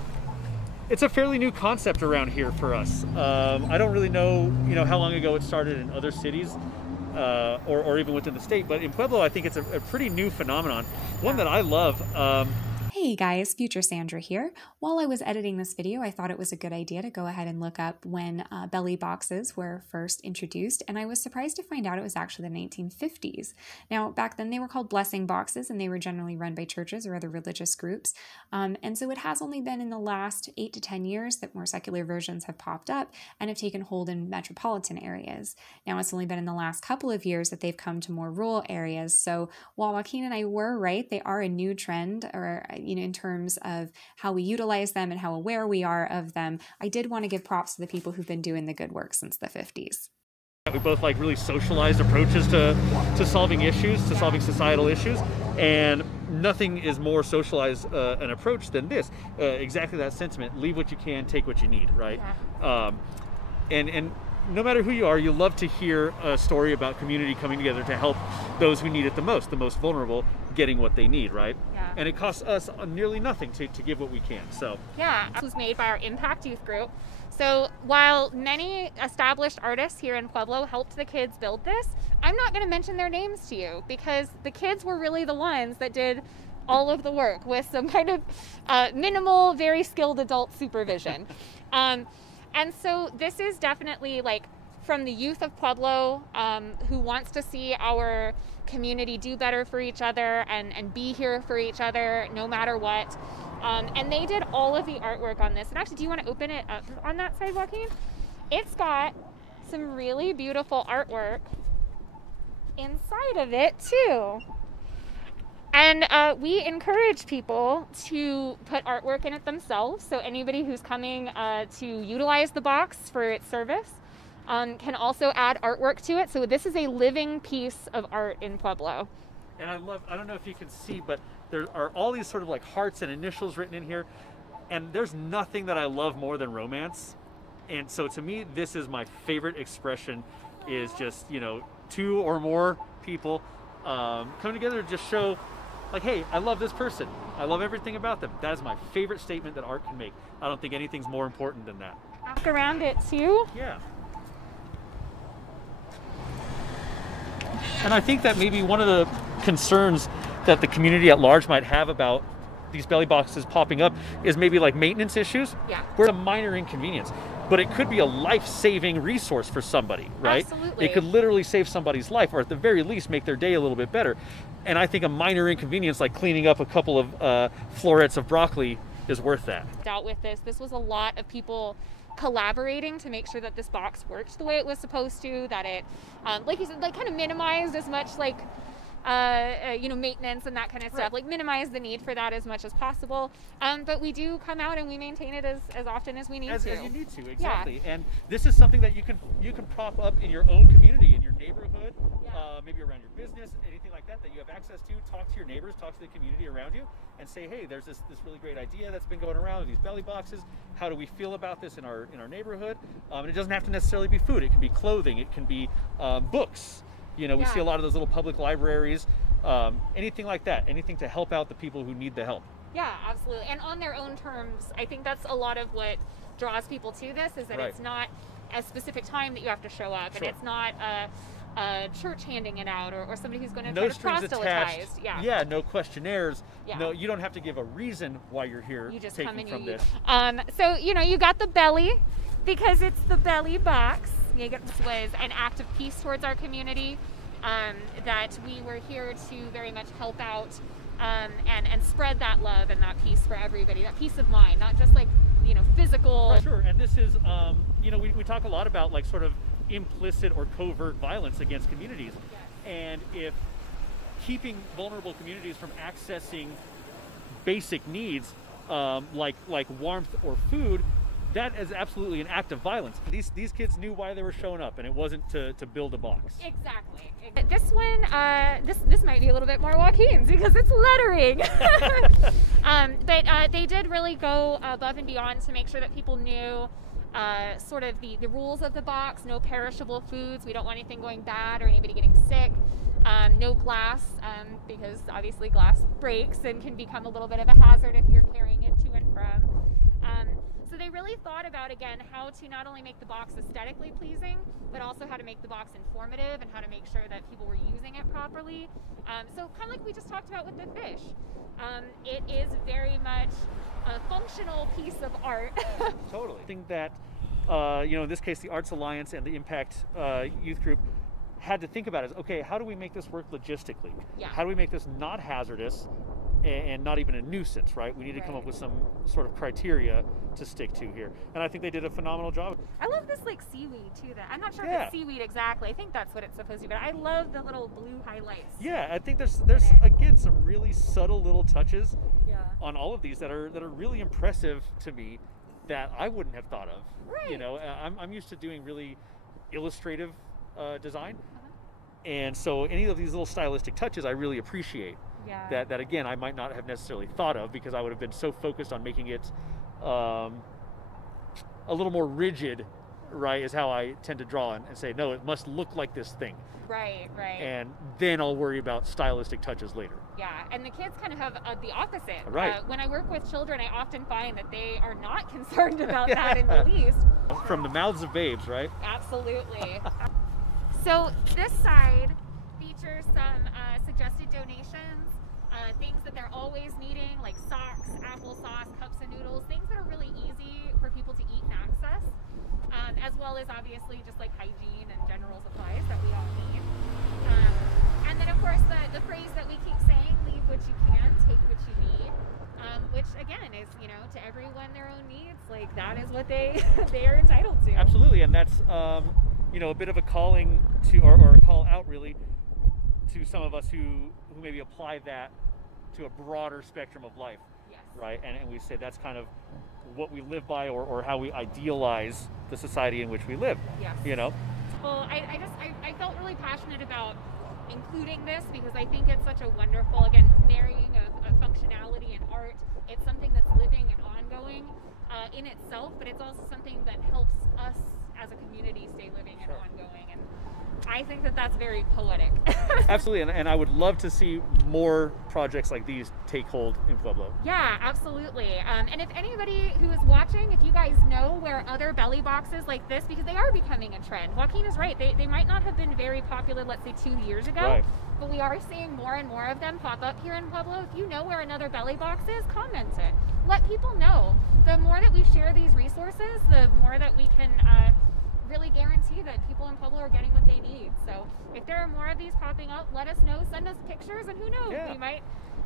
fairly new concept around here for us. I don't really know, you know, how long ago it started in other cities, or even within the state, but in Pueblo, I think it's a pretty new phenomenon, one that I love. Hey guys, Future Sandrah here. While I was editing this video, I thought it was a good idea to go ahead and look up when belly boxes were first introduced, and I was surprised to find out it was actually the 1950s. Now, back then they were called blessing boxes, and they were generally run by churches or other religious groups, and so it has only been in the last 8 to 10 years that more secular versions have popped up and have taken hold in metropolitan areas. Now, it's only been in the last couple of years that they've come to more rural areas, so while Joaquin and I were right, they are a new trend, or you know, in terms of how we utilize them and how aware we are of them. I did want to give props to the people who've been doing the good work since the 50s. We both like really socialized approaches to solving issues, to solving societal issues, and nothing is more socialized an approach than this. Exactly that sentiment: leave what you can, take what you need, right? Yeah. And no matter who you are, you love to hear a story about community coming together to help those who need it the most vulnerable, getting what they need, right? Yeah. And it costs us nearly nothing to give what we can. So yeah, this was made by our Impact Youth Group. So while many established artists here in Pueblo helped the kids build this, I'm not going to mention their names to you because the kids were really the ones that did all of the work with some kind of minimal, very skilled adult supervision. And so this is definitely like from the youth of Pueblo who wants to see our community do better for each other and be here for each other no matter what. And they did all of the artwork on this. And actually, do you want to open it up on that side, Joaquin? It's got some really beautiful artwork inside of it too. And we encourage people to put artwork in it themselves. So anybody who's coming to utilize the box for its service can also add artwork to it. So this is a living piece of art in Pueblo. And I don't know if you can see, but there are all these sort of like hearts and initials written in here. And there's nothing that I love more than romance. And so to me, this is my favorite expression is just, you know, 2 or more people coming together to just show, like, hey, I love this person. I love everything about them. That is my favorite statement that art can make. I don't think anything's more important than that. Walk around it too. Yeah. And I think that maybe one of the concerns that the community at large might have about these belly boxes popping up is maybe like maintenance issues. Yeah. We're a minor inconvenience, but it could be a life-saving resource for somebody, right? Absolutely. It could literally save somebody's life, or at the very least make their day a little bit better. And I think a minor inconvenience like cleaning up a couple of florets of broccoli is worth that. Out with this was a lot of people collaborating to make sure that this box worked the way it was supposed to, that it, like you said, like kind of minimized as much like you know, maintenance and that kind of stuff, like minimize the need for that as much as possible. But we do come out and we maintain it as often as we need to. As you need to, exactly. Yeah. And this is something that you can prop up in your own community, in your neighborhood, maybe around your business, anything like that you have access to. Talk to your neighbors, talk to the community around you, and say, hey, there's this really great idea that's been going around, these belly boxes. How do we feel about this in our neighborhood? And it doesn't have to necessarily be food. It can be clothing. It can be books. You know, we see a lot of those little public libraries, anything like that, anything to help out the people who need the help. Yeah, absolutely. And on their own terms. I think that's a lot of what draws people to this, is that it's not a specific time that you have to show up, and it's not a church handing it out, or somebody who's going to try to proselytize. Yeah, no questionnaires. No, you don't have to give a reason why you're here. You just taking come and from you this. So, you know, you got the belly, because it's the belly box. This was an act of peace towards our community, that we were here to very much help out and spread that love and that peace for everybody, that peace of mind, not just like, you know, physical. Right, sure, and this is, you know, we talk a lot about like sort of implicit or covert violence against communities. Yes. And if keeping vulnerable communities from accessing basic needs like warmth or food, that is absolutely an act of violence. These kids knew why they were showing up, and it wasn't to build a box. Exactly. This one, this might be a little bit more Joaquin's because it's lettering. But they did really go above and beyond to make sure that people knew sort of the rules of the box. No perishable foods. We don't want anything going bad or anybody getting sick. No glass, because obviously glass breaks and can become a little bit of a hazard if you're carrying it to and from. So they really thought about, again, how to not only make the box aesthetically pleasing, but also how to make the box informative and how to make sure that people were using it properly. So kind of like we just talked about with the fish. It is very much a functional piece of art. Totally. I think that, you know, in this case, the Arts Alliance and the Impact Youth Group had to think about is, okay, how do we make this work logistically? Yeah. How do we make this not hazardous and not even a nuisance, right? We need to come up with some sort of criteria to stick to here. And I think they did a phenomenal job. I love this like seaweed too. That I'm not sure if it's seaweed exactly. I think that's what it's supposed to be, but I love the little blue highlights. Yeah, I think there's again some really subtle little touches on all of these that are really impressive to me that I wouldn't have thought of. Right. You know, I'm used to doing really illustrative design. And so any of these little stylistic touches I really appreciate. Yeah. That again I might not have necessarily thought of because I would have been so focused on making it a little more rigid, right, is how I tend to draw and say, no, it must look like this thing. Right. And then I'll worry about stylistic touches later. Yeah, and the kids kind of have the opposite. Right. When I work with children, I often find that they are not concerned about that in the least. From the mouths of babes, right? Absolutely. So this side features some suggested donations, things that they're always needing, like socks, applesauce, cups of noodles, things that are really easy for people to eat and access, as well as obviously just like hygiene and general supplies that we all need. And then of course the phrase that we keep saying, leave what you can, take what you need, which again is, you know, to everyone their own needs, like that is what they are entitled to. Absolutely, and that's you know, a bit of a calling to, or a call out really, to some of us who maybe apply that to a broader spectrum of life. Yes. Right? And we say that's kind of what we live by, or how we idealize the society in which we live. Yes. You know? Well, I felt really passionate about including this because I think it's such a wonderful, again, marrying of functionality and art. It's something that's living and ongoing in itself, but it's also something that helps us as a community stay living and ongoing. And I think that that's very poetic. Absolutely, and I would love to see more projects like these take hold in Pueblo. Yeah, absolutely. And if anybody who is watching, if you guys know where other belly boxes like this, because they are becoming a trend. Joaquin is right. They might not have been very popular, let's say 2 years ago, Right. but we are seeing more and more of them pop up here in Pueblo. If you know where another belly box is, comment it. Let people know. The more that we share these resources, the more that we can really guarantee that people in Pueblo are getting what they need. So if there are more of these popping up, let us know, send us pictures, and who knows, we might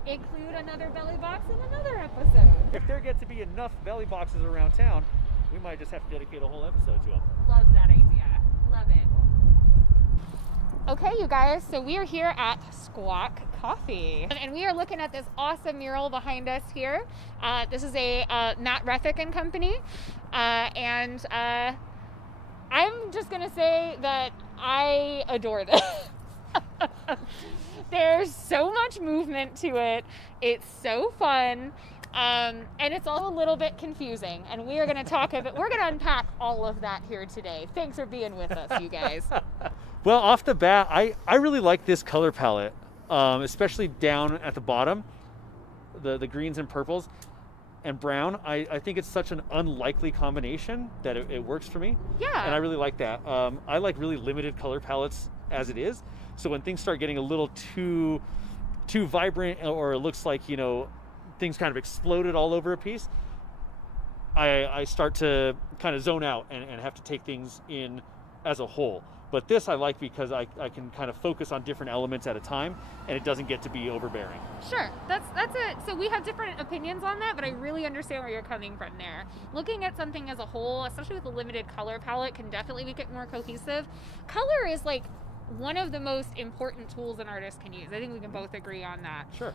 include another belly box in another episode. If there get to be enough belly boxes around town, we might just have to dedicate a whole episode to them. Love that idea. Love it. Okay, you guys, so we are here at Squawk Coffee, and we are looking at this awesome mural behind us here. This is a Matt Rethick and Company, and I'm just gonna say that I adore this. There's so much movement to it. It's so fun. And it's all a little bit confusing. And we are gonna we're gonna unpack all of that here today. Thanks for being with us, you guys. Well, off the bat, I really like this color palette, especially down at the bottom, the greens and purples. And brown, I think it's such an unlikely combination that it works for me. Yeah. And I really like that. I like really limited color palettes as it is. So when things start getting a little too vibrant, or it looks like, you know, things kind of exploded all over a piece, I start to kind of zone out and have to take things in as a whole. But this I like because I can kind of focus on different elements at a time, and it doesn't get to be overbearing. Sure, that's it. So we have different opinions on that, but I really understand where you're coming from there. Looking at something as a whole, especially with a limited color palette, can definitely make it more cohesive. Color is like one of the most important tools an artist can use. I think we can both agree on that. Sure.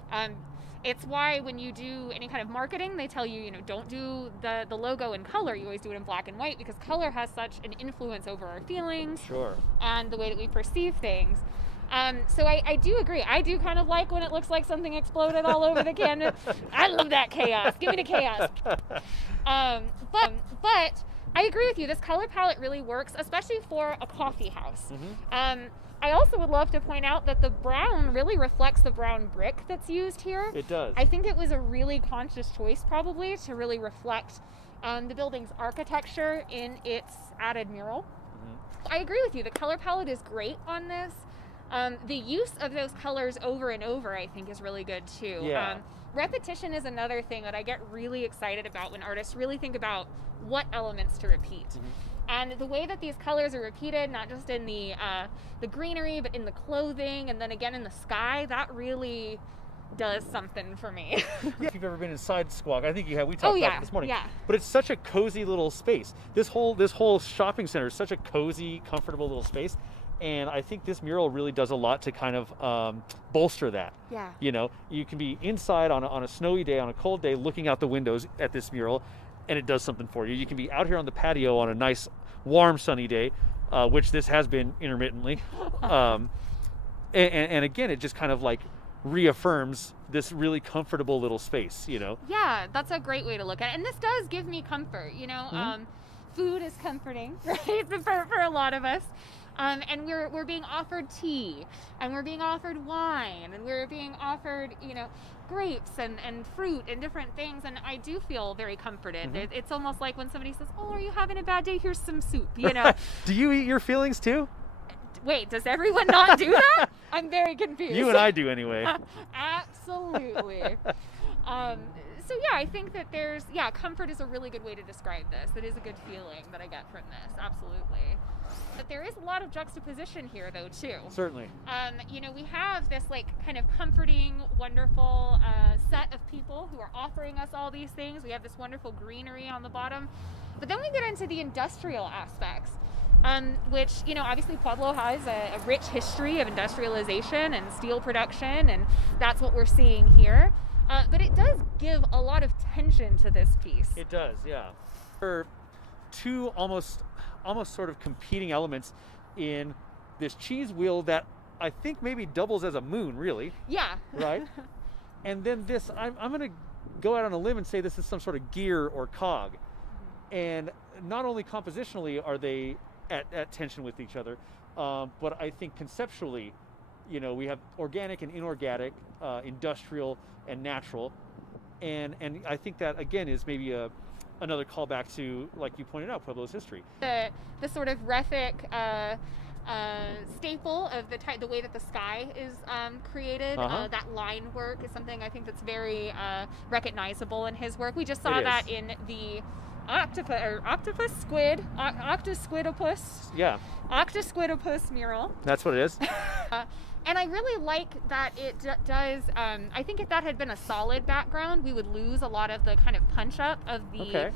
It's why when you do any kind of marketing, they tell you, you know, don't do the logo in color. You always do it in black and white, because color has such an influence over our feelings. Sure. And the way that we perceive things. So I do agree. I do kind of like when it looks like something exploded all over the canvas. I love that chaos. Give me the chaos. But I agree with you. This color palette really works, especially for a coffee house. Mm-hmm. I also would love to point out that the brown really reflects the brown brick that's used here. It does. I think it was a really conscious choice, probably, to really reflect the building's architecture in its added mural. Mm-hmm. I agree with you. The color palette is great on this. The use of those colors over and over, I think, is really good too. Yeah. Repetition is another thing that I get really excited about when artists really think about what elements to repeat. Mm-hmm. And the way that these colors are repeated, not just in the greenery, but in the clothing, and then again in the sky, that really does something for me. Yeah, if you've ever been inside Squawk, I think you have. We talked about it this morning. Yeah. But it's such a cozy little space. This whole shopping center is such a cozy, comfortable little space. And I think this mural really does a lot to kind of bolster that. Yeah. You know, you can be inside on a snowy day, on a cold day, looking out the windows at this mural, and it does something for you. You can be out here on the patio on a nice, warm, sunny day, which this has been intermittently. And again, it just kind of like reaffirms this really comfortable little space, you know? Yeah, that's a great way to look at it. And this does give me comfort, you know? Mm-hmm. Food is comforting, right? for a lot of us. And we're being offered tea, and we're being offered wine, and we're being offered, you know, grapes and fruit and different things, and I do feel very comforted. Mm-hmm. It's almost like when somebody says, "Oh, are you having a bad day? Here's some soup," you know. Do you eat your feelings too? Wait, does everyone not do that? I'm very confused. You and I do anyway. Absolutely. So yeah, I think that comfort is a really good way to describe this. It is a good feeling that I get from this, absolutely. But there is a lot of juxtaposition here, though, too. Certainly. You know, we have this, like, kind of comforting, wonderful set of people who are offering us all these things. We have this wonderful greenery on the bottom. But then we get into the industrial aspects, which, you know, obviously Pueblo has a rich history of industrialization and steel production, and that's what we're seeing here. But it does give a lot of tension to this piece. It does, yeah. There are two almost sort of competing elements in this cheese wheel that I think maybe doubles as a moon, really. Yeah. Right? And then this, I'm going to go out on a limb and say this is some sort of gear or cog. And not only compositionally are they at tension with each other, but I think conceptually, you know, we have organic and inorganic, industrial and natural, and I think that again is maybe another callback to, like you pointed out, Pueblo's history. The sort of Rethic staple of the way that the sky is created, that line work is something I think that's very recognizable in his work. We just saw that in the octosquidopus. Yeah. Octosquidopus mural. That's what it is. And I really like that it does, I think if that had been a solid background, we would lose a lot of the kind of punch up of the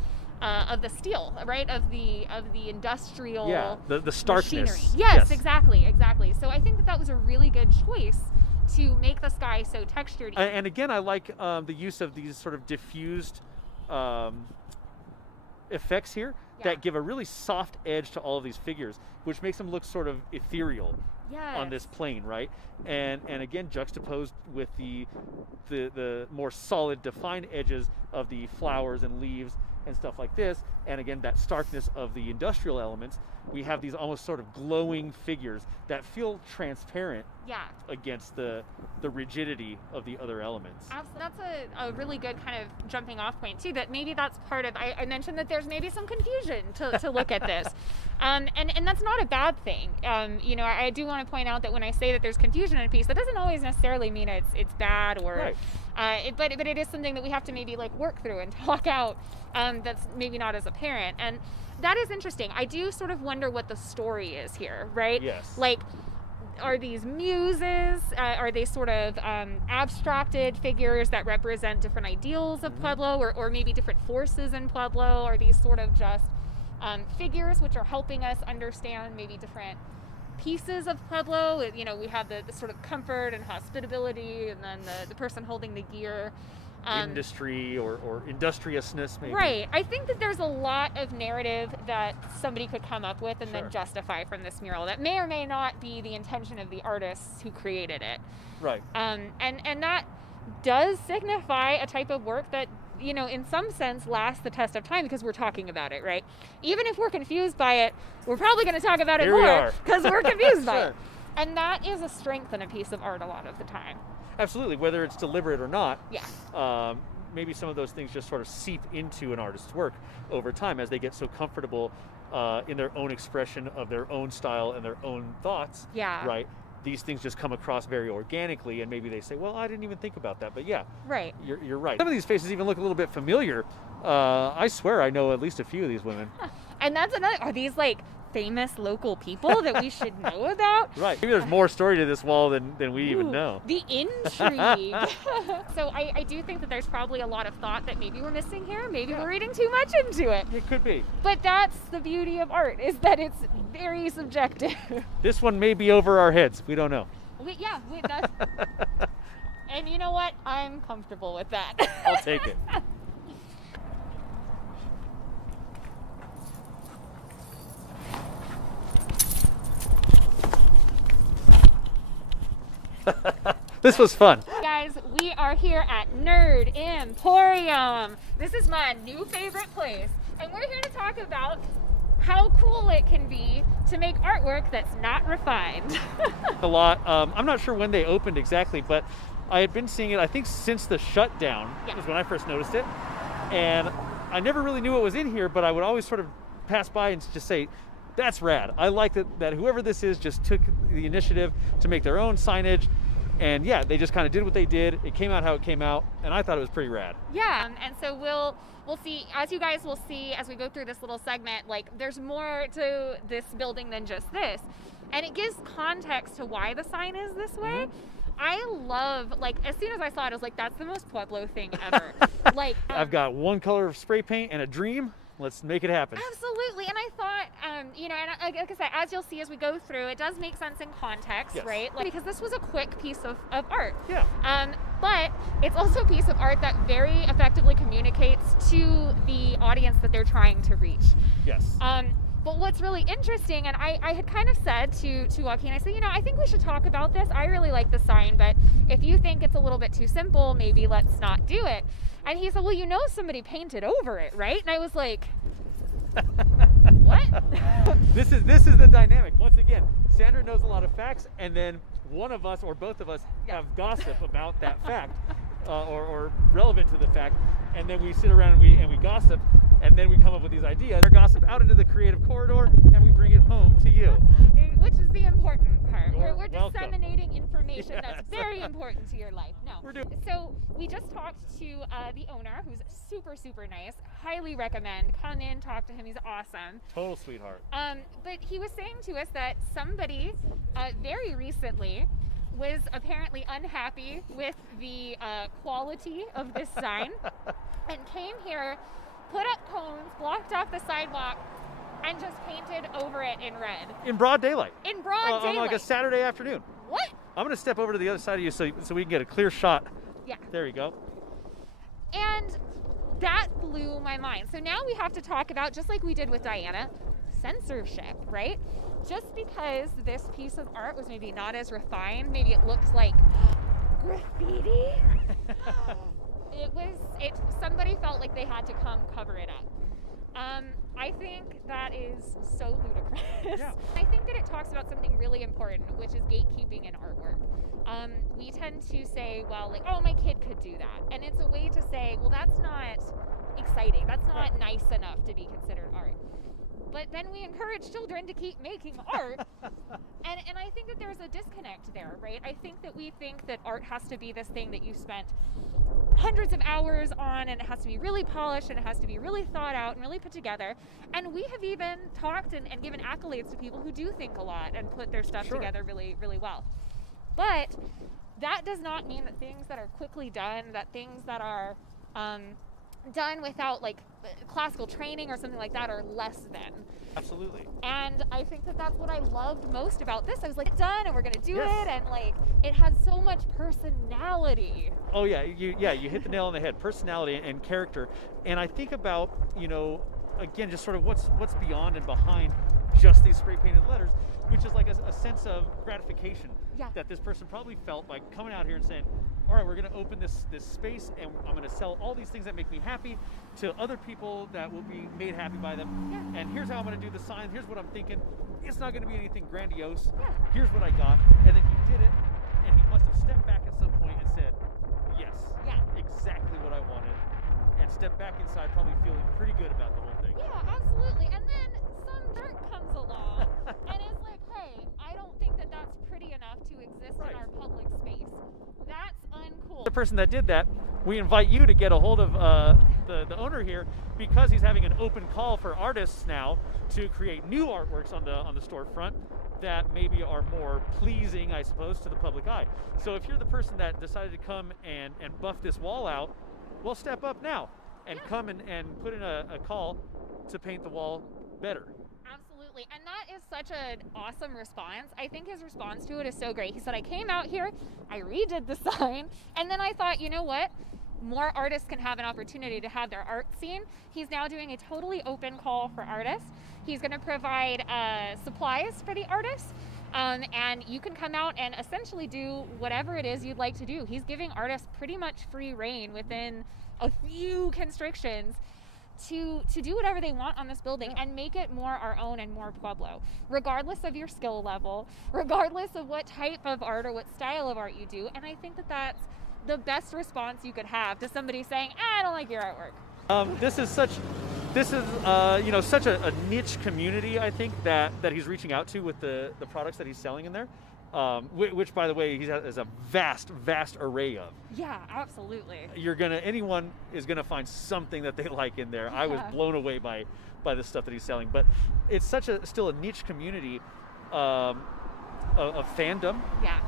steel, right? Of the industrial the starkness. Machinery. Yes, exactly. So I think that was a really good choice to make the sky so textured. And again, I like the use of these sort of diffused effects here that give a really soft edge to all of these figures, which makes them look sort of ethereal on this plane, right? And again, juxtaposed with the more solid, defined edges of the flowers and leaves and stuff like this, and again that starkness of the industrial elements, we have these almost sort of glowing figures that feel transparent against the rigidity of the other elements. Absolutely. That's a really good kind of jumping off point too, that maybe that's part of, I mentioned that there's maybe some confusion to look at this. And that's not a bad thing. You know, I do want to point out that when I say that there's confusion in a piece, that doesn't always necessarily mean it's bad or, but it is something that we have to maybe like work through and talk out, that's maybe not as apparent. And that is interesting. I do sort of wonder what the story is here, right? Yes. Like, are these muses? Are they sort of abstracted figures that represent different ideals of Pueblo, or maybe different forces in Pueblo? Are these sort of just figures which are helping us understand maybe different pieces of Pueblo? You know, we have the sort of comfort and hospitability, and then the person holding the gear. Industry or industriousness, maybe. Right. I think that there's a lot of narrative that somebody could come up with and then justify from this mural that may or may not be the intention of the artists who created it. Right. And that does signify a type of work that, you know, in some sense lasts the test of time because we're talking about it, right? Even if we're confused by it, we're probably going to talk about it more because we're confused by it. And that is a strength in a piece of art a lot of the time. Absolutely, whether it's deliberate or not. Maybe some of those things just sort of seep into an artist's work over time as they get so comfortable in their own expression of their own style and their own thoughts. Right. These things just come across very organically, and maybe they say, "Well, I didn't even think about that." But you're right. Some of these faces even look a little bit familiar. I swear, I know at least a few of these women. And that's another. Are these like famous local people that we should know about? Right. Maybe there's more story to this wall than we even know. The intrigue. So I do think that there's probably a lot of thought that maybe we're missing here. Maybe we're reading too much into it. It could be. But that's the beauty of art, is that it's very subjective. This one may be over our heads. We don't know. That's... And you know what? I'm comfortable with that. I'll take it. This was fun. Guys, we are here at Nerd Emporium. This is my new favorite place. And we're here to talk about how cool it can be to make artwork that's not refined. A lot. I'm not sure when they opened exactly, but I had been seeing it, I think, since the shutdown was when I first noticed it. And I never really knew what was in here, but I would always sort of pass by and just say, that's rad. I like that whoever this is just took the initiative to make their own signage. And yeah, they just kind of did what they did. It came out how it came out, and I thought it was pretty rad. Yeah, and so we'll see, as you guys will see as we go through this little segment, like there's more to this building than just this. And it gives context to why the sign is this way. I love, like, as soon as I saw it, I was like, that's the most Pueblo thing ever. Like, I've got one color of spray paint and a dream. Let's make it happen. Absolutely. And I thought, you know, and like I said, as you'll see as we go through, it does make sense in context, right? Like, because this was a quick piece of art. Yeah. But it's also a piece of art that very effectively communicates to the audience that they're trying to reach. Yes. But what's really interesting, and I had kind of said to Joaquin, I said, you know, I think we should talk about this. I really like the sign, but if you think it's a little bit too simple, maybe let's not do it. And he said, well, you know, somebody painted over it, right? And I was like, This is the dynamic. Once again, Sandrah knows a lot of facts, and then one of us or both of us have gossip about that fact, or relevant to the fact, and then we sit around and we gossip, and then we come up with these ideas. Our gossip out into the creative corridor, and we bring it home to you. Which is the important part. You're We're welcome. disseminating information Yes. that's very important to your life. No. So we just talked to the owner, who's super, super nice. Highly recommend. Come in, talk to him. He's awesome. Total sweetheart. But he was saying to us that somebody very recently was apparently unhappy with the quality of this sign and came here, put up cones, blocked off the sidewalk, and just painted over it in red. In broad daylight. In broad daylight. On like a Saturday afternoon. What? I'm going to step over to the other side of you so we can get a clear shot. Yeah. There you go. And that blew my mind. So now we have to talk about, just like we did with Diana, censorship, right? Just because this piece of art was maybe not as refined, maybe it looks like graffiti. Somebody felt like they had to come cover it up. I think that is so ludicrous. Yeah. I think that it talks about something really important, which is gatekeeping in artwork. We tend to say, well, like, oh, my kid could do that. And it's a way to say, well, that's not exciting. That's not nice enough to be considered art. But then we encourage children to keep making art. And I think that there's a disconnect there, right? I think that we think that art has to be this thing that you spent hundreds of hours on, and it has to be really polished, and it has to be really thought out and really put together. And we have even talked and given accolades to people who do think a lot and put their stuff together really, really well. But that does not mean that things that are quickly done, that things that are done without like classical training or something like that are less than. Absolutely. And I think that that's what I loved most about this. I was like, it's done, and we're gonna do it, and like it has so much personality. Oh yeah, you hit the nail on the head. Personality and character. And I think about, again, just sort of what's beyond and behind just these spray painted letters, which is like a sense of gratification that this person probably felt by coming out here and saying, all right, we're going to open this space, and I'm going to sell all these things that make me happy to other people that will be made happy by them. Yeah. And here's how I'm going to do the sign. Here's what I'm thinking. It's not going to be anything grandiose. Yeah. Here's what I got. And then he did it, and he must have stepped back at some point and said, yes, exactly what I wanted. And stepped back inside probably feeling pretty good about the whole thing. Yeah, absolutely. And then some dirt comes along and it's like, hey, I don't think that that's pretty enough to exist in our public space. That's uncool. The person that did that, we invite you to get a hold of the owner here, because he's having an open call for artists now to create new artworks on the storefront that maybe are more pleasing, I suppose, to the public eye. So if you're the person that decided to come and buff this wall out, well, step up now and come and put in a call to paint the wall better. Absolutely. And that is such an awesome response. I think his response to it is so great. He said, I came out here, I redid the sign, and then I thought, you know what? More artists can have an opportunity to have their art seen. He's now doing a totally open call for artists. He's going to provide supplies for the artists. And you can come out and essentially do whatever it is you'd like to do. He's giving artists pretty much free reign within a few constrictions to do whatever they want on this building and make it more our own and more Pueblo, regardless of your skill level, regardless of what type of art or what style of art you do. And I think that that's the best response you could have to somebody saying, I don't like your artwork. This is such a niche community, I think, that he's reaching out to with the products that he's selling in there, which, by the way, he has a vast array of. Yeah, absolutely. Anyone is gonna find something that they like in there. Yeah. I was blown away by the stuff that he's selling, but it's still a niche community of fandom,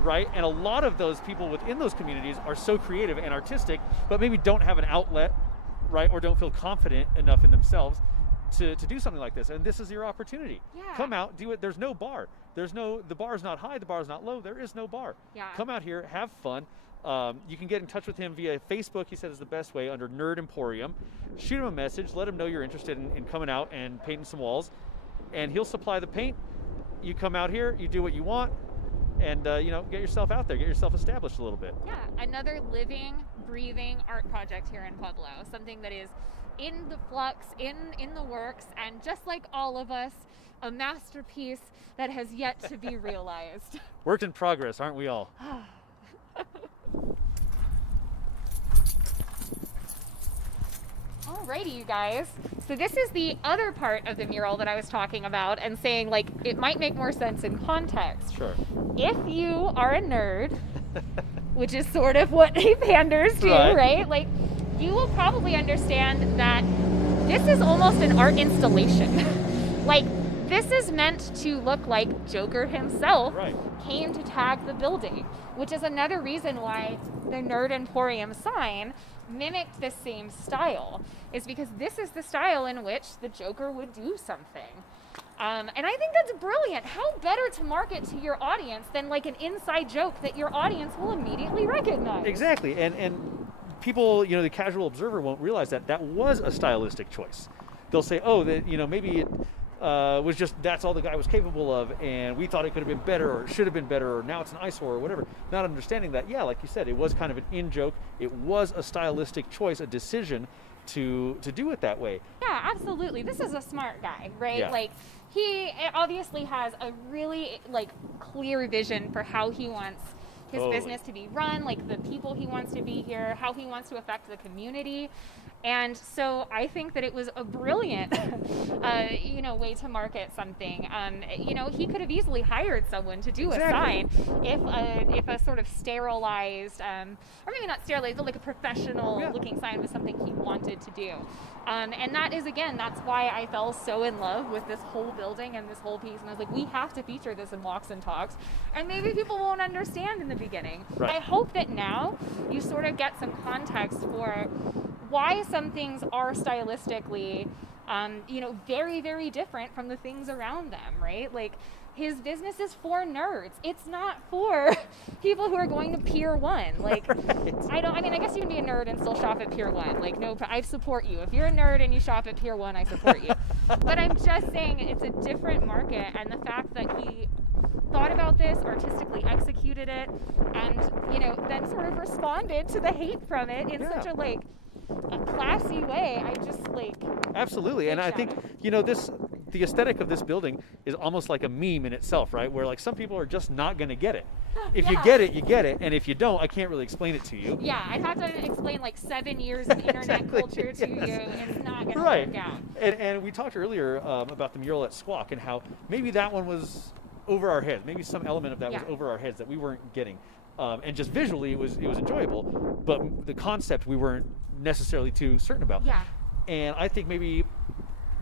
right? And a lot of those people within those communities are so creative and artistic, but maybe don't have an outlet, right, or don't feel confident enough in themselves to do something like this. And this is your opportunity. Yeah. Come out, do it. There's no bar. The bar is not high, the bar is not low. There is no bar. Yeah. Come out here, have fun. You can get in touch with him via Facebook. He said is the best way, under Nerd Emporium. Shoot him a message. Let him know you're interested in coming out and painting some walls, and he'll supply the paint. You come out here, you do what you want, and get yourself out there, get yourself established a little bit. Yeah, another living, breathing art project here in Pueblo. Something that is in the flux, in the works, and just like all of us, a masterpiece that has yet to be realized. Work in progress, aren't we all? Alrighty, you guys. So this is the other part of the mural that I was talking about and saying, like, it might make more sense in context. Sure. If you are a nerd, which is sort of what panders do, right? Like, you will probably understand that this is almost an art installation. Like, this is meant to look like Joker himself came to tag the building, which is another reason why the Nerd Emporium sign mimicked the same style, is because this is the style in which the Joker would do something. And I think that's brilliant. How better to market to your audience than like an inside joke that your audience will immediately recognize? Exactly, and people, you know, the casual observer won't realize that that was a stylistic choice. They'll say, oh, that, you know, maybe it was just that's all the guy was capable of, and we thought it could have been better, or it should have been better, or now it's an eyesore, or whatever. Not understanding that, yeah, like you said, it was kind of an in-joke. It was a stylistic choice, a decision to do it that way. Yeah, absolutely. This is a smart guy, right? Yeah. Like, he obviously has a really like clear vision for how he wants his business to be run, like the people he wants to be here, how he wants to affect the community. And so I think that it was a brilliant, you know, way to market something. You know, he could have easily hired someone to do a sign if a sort of sterilized, or maybe not sterilized, but like a professional looking sign was something he wanted to do. And that is, again, that's why I fell so in love with this whole building and this whole piece. And I was like, we have to feature this in Walks and Talks. And maybe people won't understand in the beginning. Right. I hope that now you sort of get some context for why some things are stylistically, you know, very, very different from the things around them, right? Like, his business is for nerds. It's not for people who are going to Pier 1. Like, I mean, I guess you can be a nerd and still shop at Pier 1. Like, no, I support you. If you're a nerd and you shop at Pier 1, I support you. But I'm just saying it's a different market, and the fact that he thought about this, artistically executed it, and, you know, then sort of responded to the hate from it in such a, like, a classy way. I just, like... Absolutely, and I think, you know, the aesthetic of this building is almost like a meme in itself, right? Where, like, some people are just not going to get it. If you get it, you get it, and if you don't, I can't really explain it to you. Yeah, I'd have to explain, like, 7 years of internet culture to you. It's not going to work out. And we talked earlier about the mural at Squawk and how maybe that one was over our heads. Maybe some element of that was over our heads that we weren't getting. And just visually, it was enjoyable, but the concept we weren't necessarily too certain about. Yeah. And I think maybe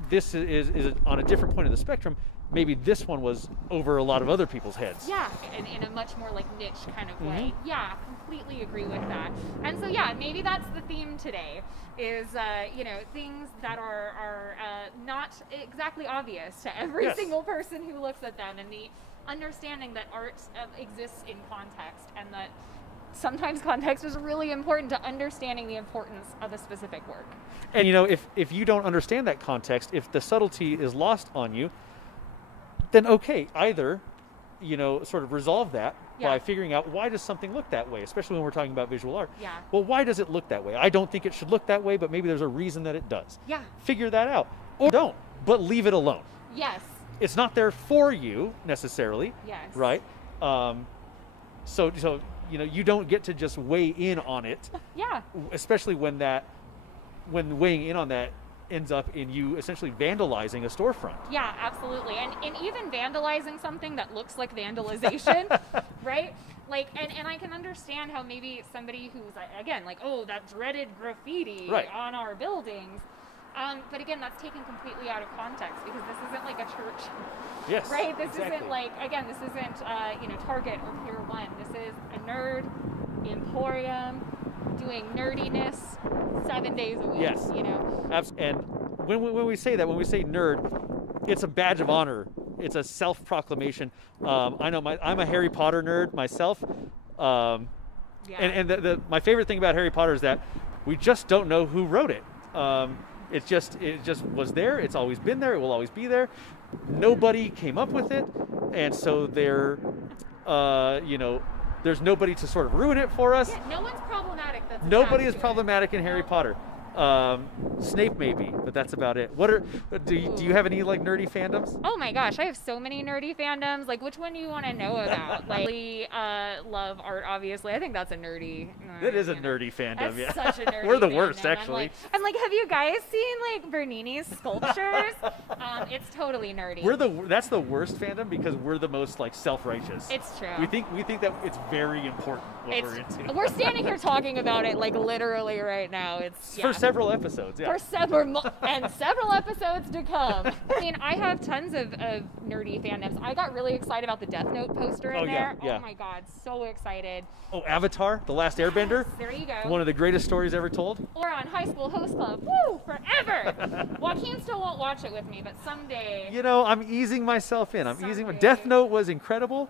this is on a different point of the spectrum. Maybe this one was over a lot of other people's heads. Yeah, in a much more like niche kind of way. Yeah, completely agree with that. And so yeah, maybe that's the theme today, is you know, things that are not exactly obvious to every single person who looks at them, and the understanding that art exists in context, and that sometimes context is really important to understanding the importance of a specific work. And you know, if you don't understand that context, if the subtlety is lost on you, then okay, either, you know, sort of resolve that by figuring out, why does something look that way, especially when we're talking about visual art. Yeah. Well, why does it look that way? I don't think it should look that way, but maybe there's a reason that it does. Yeah. Figure that out. Or don't, but leave it alone. Yes. It's not there for you necessarily. Yes. Right? So you know, you don't get to just weigh in on it. Yeah. Especially when weighing in on that ends up in you essentially vandalizing a storefront. Yeah, absolutely. And even vandalizing something that looks like vandalization, right? Like, and I can understand how maybe somebody who's, again, like, oh, that dreaded graffiti on our buildings. But again, that's taken completely out of context, because this isn't like a church. Yes. Right? This isn't like, again, this isn't, you know, Target or Pier 1. This is a nerd emporium doing nerdiness 7 days a week. Yes. You know? And when we say that, when we say nerd, it's a badge of honor. It's a self-proclamation. I know I'm a Harry Potter nerd myself. And my favorite thing about Harry Potter is that we just don't know who wrote it. It just was there. It's always been there. It will always be there. Nobody came up with it, and so you know, there's nobody to sort of ruin it for us. Yeah, no one's problematic. Nobody is problematic in Harry Potter. Snape maybe, but that's about it. What are do you have any like nerdy fandoms? Oh my gosh, I have so many nerdy fandoms. Like, which one do you want to know about? Like, really, love art, obviously. I think that's a nerdy. It is a nerdy fandom. That's yeah, such a nerdy. We're the fandom. worst, actually. I'm like, have you guys seen like Bernini's sculptures? It's totally nerdy. That's the worst fandom because we're the most like self-righteous. It's true. We think that it's very important what we're into. We're standing here talking about it like literally right now. It's for several episodes. Yeah. For several episodes to come. I mean, I have tons of nerdy fandoms. I got really excited about the Death Note poster in there. Yeah. Oh my god, so excited. Oh, Avatar, The Last Airbender. There you go. One of the greatest stories ever told. Or on High School Host Club. Woo, forever. Joaquin still won't watch it with me, but someday. You know, I'm easing myself in. Death Note was incredible,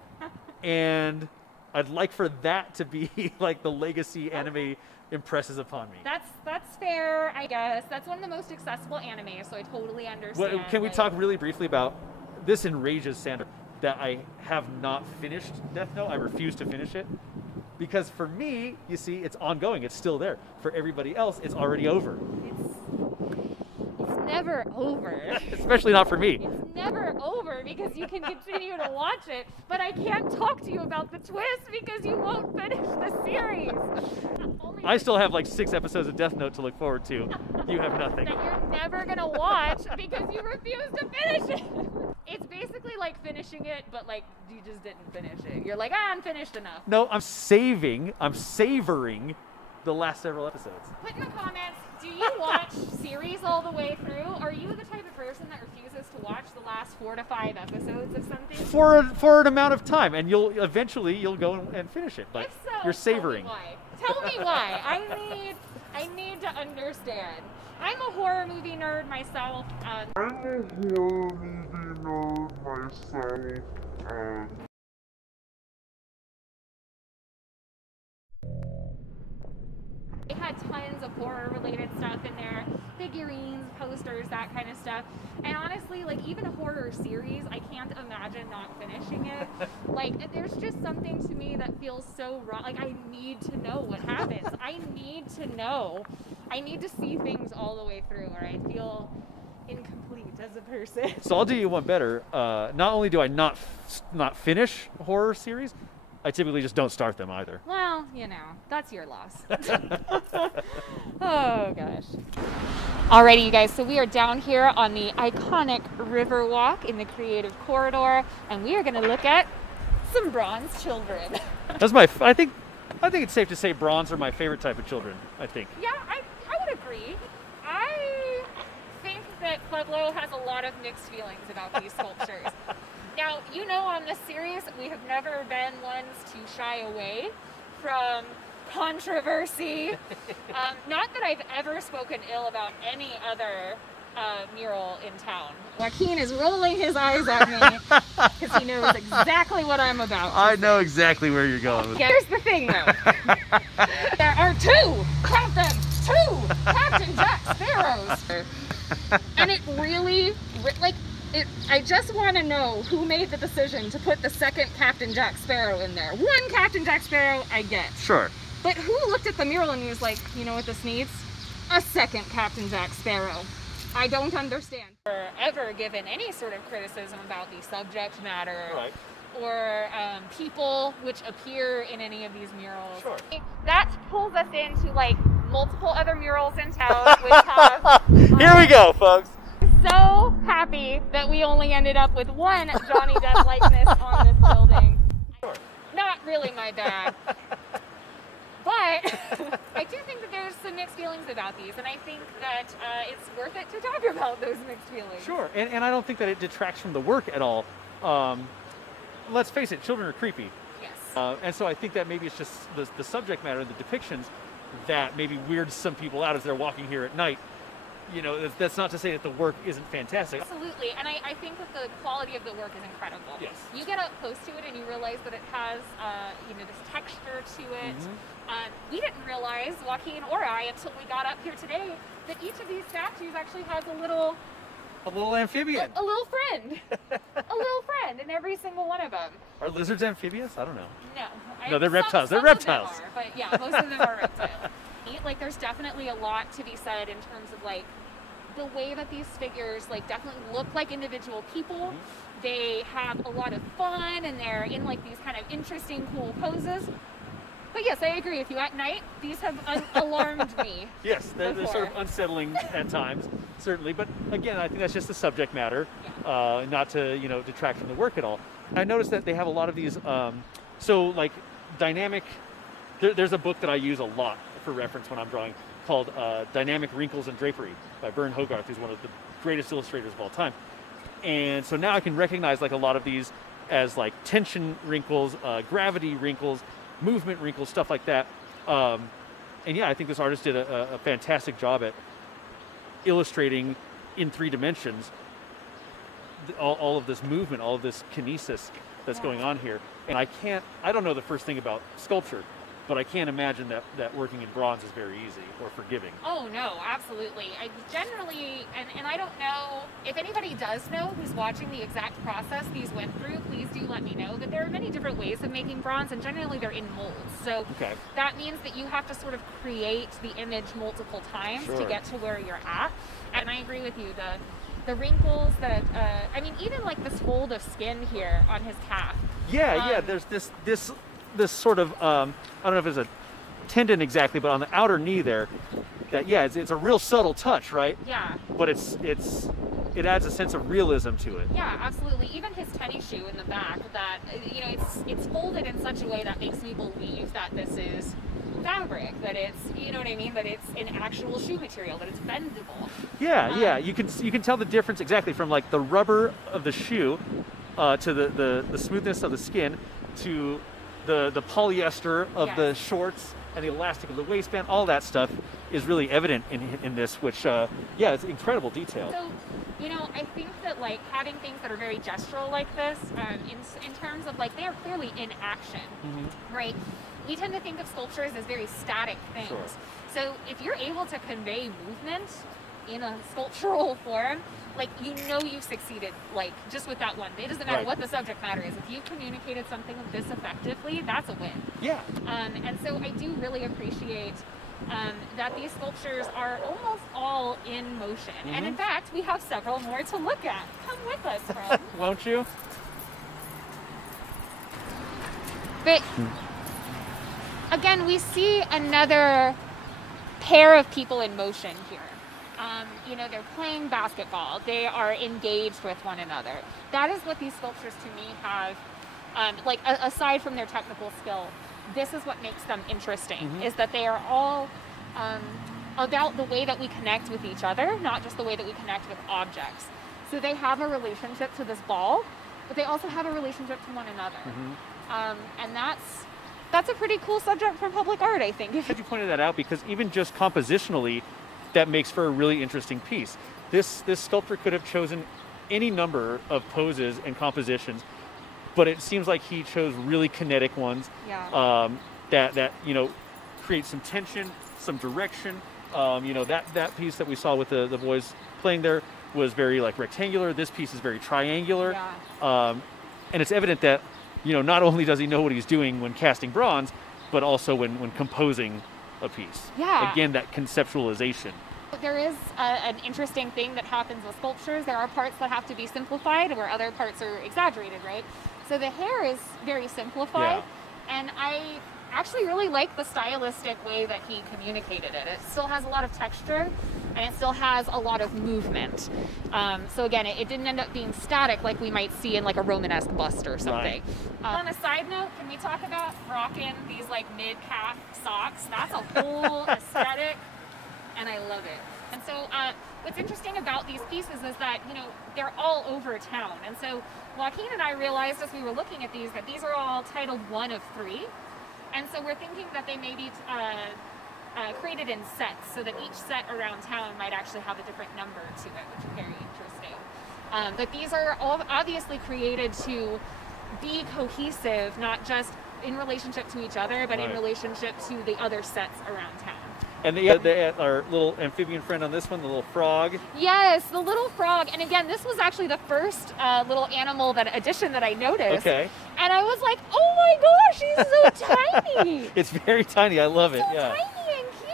and I'd like for that to be like the legacy anime impresses upon me. That's fair, I guess. That's one of the most accessible animes, so I totally understand. Well, can we talk really briefly about this? Enrages Sandrah that I have not finished Death Note. I refuse to finish it because for me, you see, it's ongoing. It's still there. For everybody else, it's already over. It's never over. Especially not for me. It's never over because you can continue to watch it, but I can't talk to you about the twist because you won't finish the series. I still have like 6 episodes of Death Note to look forward to. You have nothing. That you're never gonna watch because you refuse to finish it. It's basically like finishing it, but like you just didn't finish it. You're like, I'm finished enough. No, I'm savoring the last several episodes. Put in the comments, do you watch series all the way through? Are you the type of person that refuses to watch the last 4 to 5 episodes of something? For an amount of time, and you'll eventually go and finish it. But if so, you're savoring. Tell me why. I need to understand. I'm a horror movie nerd myself. It had tons of horror-related stuff in there, figurines, posters, that kind of stuff. And honestly, like even a horror series, I can't imagine not finishing it. Like there's just something to me that feels so wrong. Like I need to know what happens. I need to know. I need to see things all the way through, or I feel incomplete as a person. So I'll do you one better. Not only do I not finish horror series, I typically just don't start them either. Well, you know, that's your loss. Oh, gosh. Alrighty, you guys, so we are down here on the iconic river walk in the Creative Corridor, and we are going to look at some bronze children. That's I think it's safe to say bronze are my favorite type of children, I think. Yeah, I would agree. I think that Pueblo has a lot of mixed feelings about these sculptures. Now, you know, on this series, we have never been ones to shy away from controversy. Not that I've ever spoken ill about any other mural in town. Joaquin is rolling his eyes at me because he knows exactly what I'm about. I know exactly where you're going with. Here's the thing, though. There are two, count them, two Captain Jack Sparrows. And it really, like, I just want to know who made the decision to put the second Captain Jack Sparrow in there. One Captain Jack Sparrow, I get. Sure. But who looked at the mural and was like, you know what this needs? A second Captain Jack Sparrow. I don't understand. Or ever given any sort of criticism about the subject matter, right, or people which appear in any of these murals. Sure. That pulls us into like multiple other murals in town which have... Here we go, folks. So happy that we only ended up with one Johnny Depp likeness on this building. Sure. Not really my bag. But I do think that there's some mixed feelings about these, and I think that it's worth it to talk about those mixed feelings. Sure, and I don't think that it detracts from the work at all. Let's face it, children are creepy. Yes. And so I think that maybe it's just the subject matter, the depictions, that maybe weirds some people out as they're walking here at night. You know, that's not to say that the work isn't fantastic. Absolutely, and I think that the quality of the work is incredible. Yes. You get up close to it and you realize that it has, you know, this texture to it. Mm-hmm. We didn't realize, Joaquin or I, until we got up here today, that each of these statues actually has a little amphibian. A little friend. A little friend in every single one of them. Are lizards amphibious? I don't know. No. No, they're reptiles. They're reptiles. Some of them are, but yeah, most of them are reptiles. Like, there's definitely a lot to be said in terms of like the way that these figures like definitely look like individual people. They have a lot of fun and they're in like these kind of interesting, cool poses. But yes, I agree with you. At night, these have alarmed me. Yes, they're sort of unsettling at times, certainly. But again, I think that's just the subject matter, not to detract from the work at all. I noticed that they have a lot of these. So like dynamic. There's a book that I use a lot for reference when I'm drawing called Dynamic Wrinkles and Drapery by Bern Hogarth, who's one of the greatest illustrators of all time. And so now I can recognize like a lot of these as like tension wrinkles, gravity wrinkles, movement wrinkles, stuff like that. And yeah, I think this artist did a fantastic job at illustrating in 3 dimensions all of this movement, all of this kinesis that's going on here. And I don't know the first thing about sculpture, but I can't imagine that working in bronze is very easy or forgiving. Oh no, absolutely. I generally, and I don't know, if anybody does know who's watching the exact process these went through, please do let me know. That there are many different ways of making bronze, and generally they're in molds. So that means that you have to sort of create the image multiple times to get to where you're at. And I agree with you, the wrinkles that, I mean, even like this fold of skin here on his calf. Yeah, there's this sort of, I don't know if it's a tendon exactly, but on the outer knee there, that it's a real subtle touch, right? Yeah. But it adds a sense of realism to it. Yeah, absolutely. Even his tennis shoe in the back, that it's folded in such a way that makes me believe that this is fabric, that it's, you know what I mean, that it's an actual shoe material, that it's bendable. Yeah, you can tell the difference exactly from like the rubber of the shoe to the smoothness of the skin to the polyester of the shorts and the elastic of the waistband. All that stuff is really evident in this, which it's incredible detail. So, I think that like having things that are very gestural like this, in terms of like, they are clearly in action, right? We tend to think of sculptures as very static things. Sure. So if you're able to convey movement in a sculptural form, like, you've succeeded, like, just with that one. It doesn't matter what the subject matter is. If you've communicated something this effectively, that's a win. Yeah. And so I do really appreciate that these sculptures are almost all in motion. And in fact, we have several more to look at. Come with us, friend. Won't you? But again, we see another pair of people in motion here. They're playing basketball. They are engaged with one another. That is what these sculptures to me have, aside from their technical skill, this is what makes them interesting, is that they are all about the way that we connect with each other, not just the way that we connect with objects. So they have a relationship to this ball, but they also have a relationship to one another. And that's a pretty cool subject for public art, I think. You pointed that out because even just compositionally, that makes for a really interesting piece. This sculptor could have chosen any number of poses and compositions, but it seems like he chose really kinetic ones that create some tension, some direction. That piece that we saw with the boys playing there was very like rectangular. This piece is very triangular. And it's evident that not only does he know what he's doing when casting bronze, but also when composing a piece. Yeah. Again, that conceptualization. There is an interesting thing that happens with sculptures. There are parts that have to be simplified where other parts are exaggerated, right? So the hair is very simplified, and I actually really like the stylistic way that he communicated it. It still has a lot of texture, and it still has a lot of movement. So again, it didn't end up being static like we might see in like a Romanesque bust or something. Right. On a side note, can we talk about rocking these like mid-calf socks? That's a whole aesthetic, and I love it. And so what's interesting about these pieces is that, they're all over town. And so Joaquin and I realized as we were looking at these that these are all titled 1 of 3. And so we're thinking that they may be created in sets, so that each set around town might actually have a different number to it, which is very interesting. But these are all obviously created to be cohesive, not just in relationship to each other, but in relationship to the other sets around town. And they had our little amphibian friend on this one, the little frog. Yes, the little frog. And again, this was actually the first little animal addition that I noticed. Okay. And I was like, oh my gosh, he's so tiny. It's very tiny. I love it. So tiny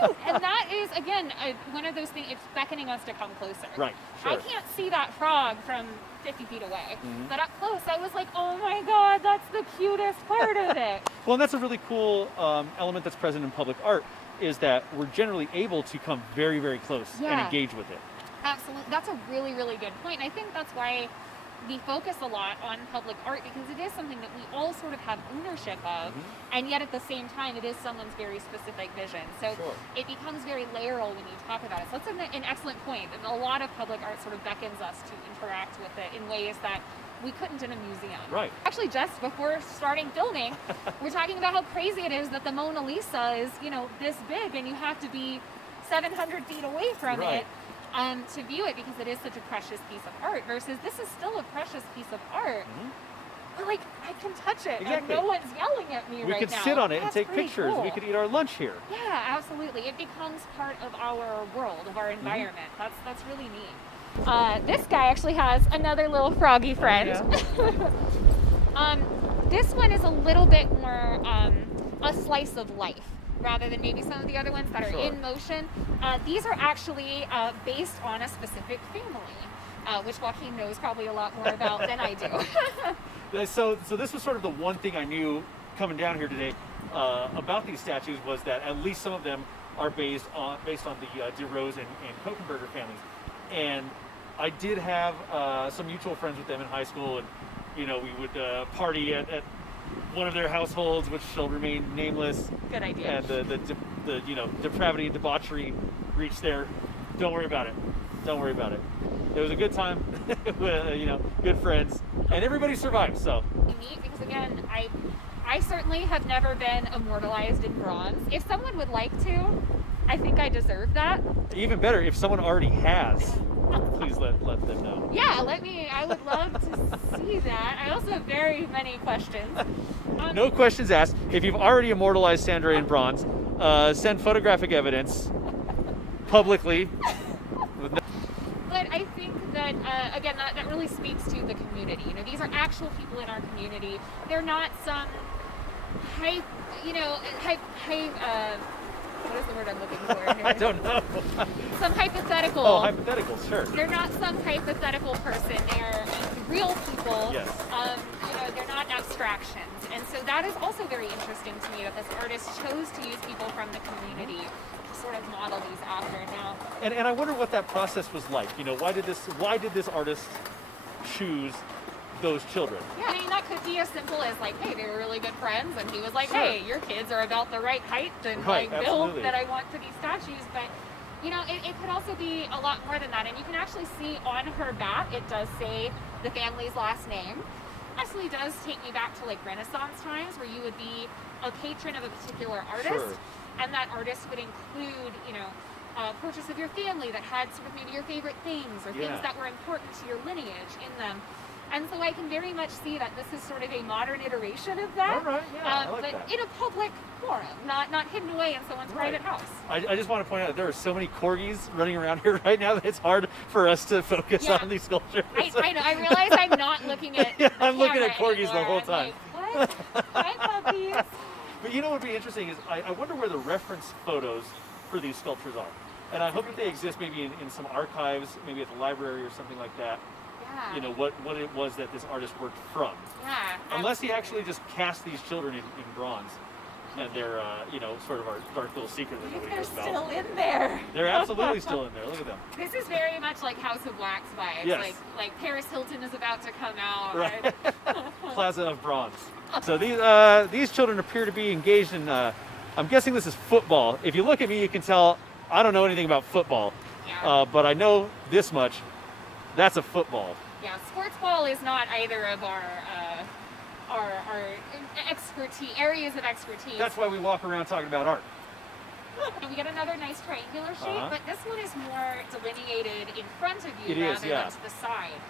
and And that is, again, one of those things, it's beckoning us to come closer. Right, sure. I can't see that frog from 50 feet away, but up close I was like, oh my God, that's the cutest part of it. Well, and that's a really cool element that's present in public art, is that we're generally able to come very, very close and engage with it. Absolutely. That's a really, really good point. And I think that's why we focus a lot on public art, because it is something that we all sort of have ownership of, and yet at the same time it is someone's very specific vision. So it becomes very layeral when you talk about it. So that's an excellent point. And a lot of public art sort of beckons us to interact with it in ways that we couldn't in a museum. Right. Actually, just before starting filming, we're talking about how crazy it is that the Mona Lisa is, you know, this big, and you have to be 700 feet away from it to view it, because it is such a precious piece of art, versus this is still a precious piece of art. But like, I can touch it and no one's yelling at me right now. We could sit on it and take pictures. Cool. We could eat our lunch here. Yeah, absolutely. It becomes part of our world, of our environment. That's really neat. This guy actually has another little froggy friend. This one is a little bit more a slice of life, rather than maybe some of the other ones that are in motion. These are actually based on a specific family, which Joaquin knows probably a lot more about than I do. So this was sort of the one thing I knew coming down here today about these statues, was that at least some of them are based on the De Rose and Kokenberger families. And I did have some mutual friends with them in high school, and you know, we would party at one of their households, which shall remain nameless. Good idea. And the you know, depravity and debauchery reached there. Don't worry about it. Don't worry about it. It was a good time. You know, good friends, and everybody survived. So neat, because again, I certainly have never been immortalized in bronze. If someone would like to, I think I deserve that. Even better, if someone already has, please let them know. Yeah, I would love to see that. I also have very many questions. No questions asked. If you've already immortalized Sandrah in bronze, send photographic evidence publicly. But I think that, again, that really speaks to the community. You know, these are actual people in our community. They're not some what is the word I'm looking for here? I don't know. Some hypothetical. Oh, hypotheticals, sure. They're not some hypothetical person. They're real people. Yes. You know, they're not abstractions. And so that is also very interesting to me, that this artist chose to use people from the community to sort of model these after now. And I wonder what that process was like. You know, why did this artist choose those children? Yeah, I mean, that could be as simple as like, hey, they were really good friends, and he was like, hey, your kids are about the right height and like build that I want for these statues. But you know, it could also be a lot more than that. And you can actually see on her back, it does say the family's last name. Actually does take me back to like Renaissance times, where you would be a patron of a particular artist, and that artist would include, you know, portraits of your family that had sort of maybe your favorite things, or things that were important to your lineage in them. And so I can very much see that this is sort of a modern iteration of that, I like but that. in a public forum, not hidden away in someone's private house. I just want to point out that there are so many corgis running around here right now that it's hard for us to focus on these sculptures. I know. I realize I'm not looking at I'm looking at corgis the whole time. I'm like, what? Hi, puppies. But you know what would be interesting is I wonder where the reference photos for these sculptures are. And I hope that they exist maybe in some archives, maybe at the library or something like that. You know, what it was that this artist worked from. Yeah. Unless he actually just cast these children in bronze. And they're, you know, sort of our dark little secret that nobody knows about. They're still in there. They're absolutely still in there. Look at them. This is very much like House of Wax vibes. Yes. Like Paris Hilton is about to come out. Right. Plaza of Bronze. So these children appear to be engaged in, I'm guessing this is football. If you look at me, you can tell I don't know anything about football. Yeah. But I know this much. That's a football. Yeah, sports ball is not either of our areas of expertise. That's why we walk around talking about art. We get another nice triangular shape, but this one is more delineated in front of you rather than to the side.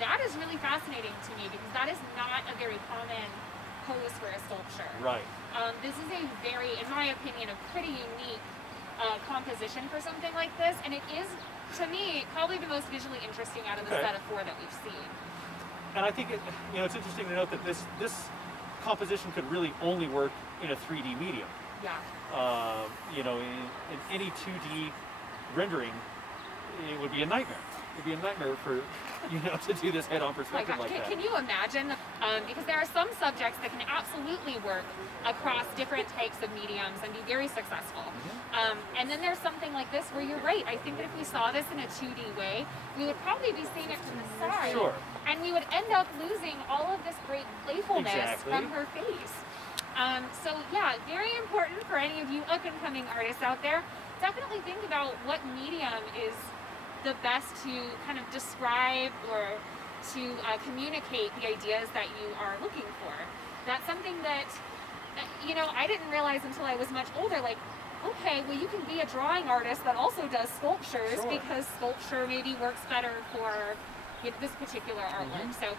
That is really fascinating to me, because that is not a very common pose for a sculpture. Right. This is a very, in my opinion, a pretty unique composition for something like this, and it is, to me, probably the most visually interesting out of the set of four that we've seen. And I think it's interesting to note that this composition could really only work in a 3D medium. Yeah. You know, in any 2D rendering, it would be a nightmare. It'd be a nightmare for, you know, to do this head-on perspective like that. Can you imagine? Because there are some subjects that can absolutely work across different types of mediums and be very successful. And then there's something like this where you're right. I think that if we saw this in a 2D way, we would probably be seeing it from the side. Sure. And we would end up losing all of this great playfulness from her face. So yeah, very important for any of you up-and-coming artists out there. Definitely think about what medium is the best to kind of describe or to communicate the ideas that you are looking for. That's something that, you know, I didn't realize until I was much older, like, okay, well, you can be a drawing artist that also does sculptures because sculpture maybe works better for this particular artwork. So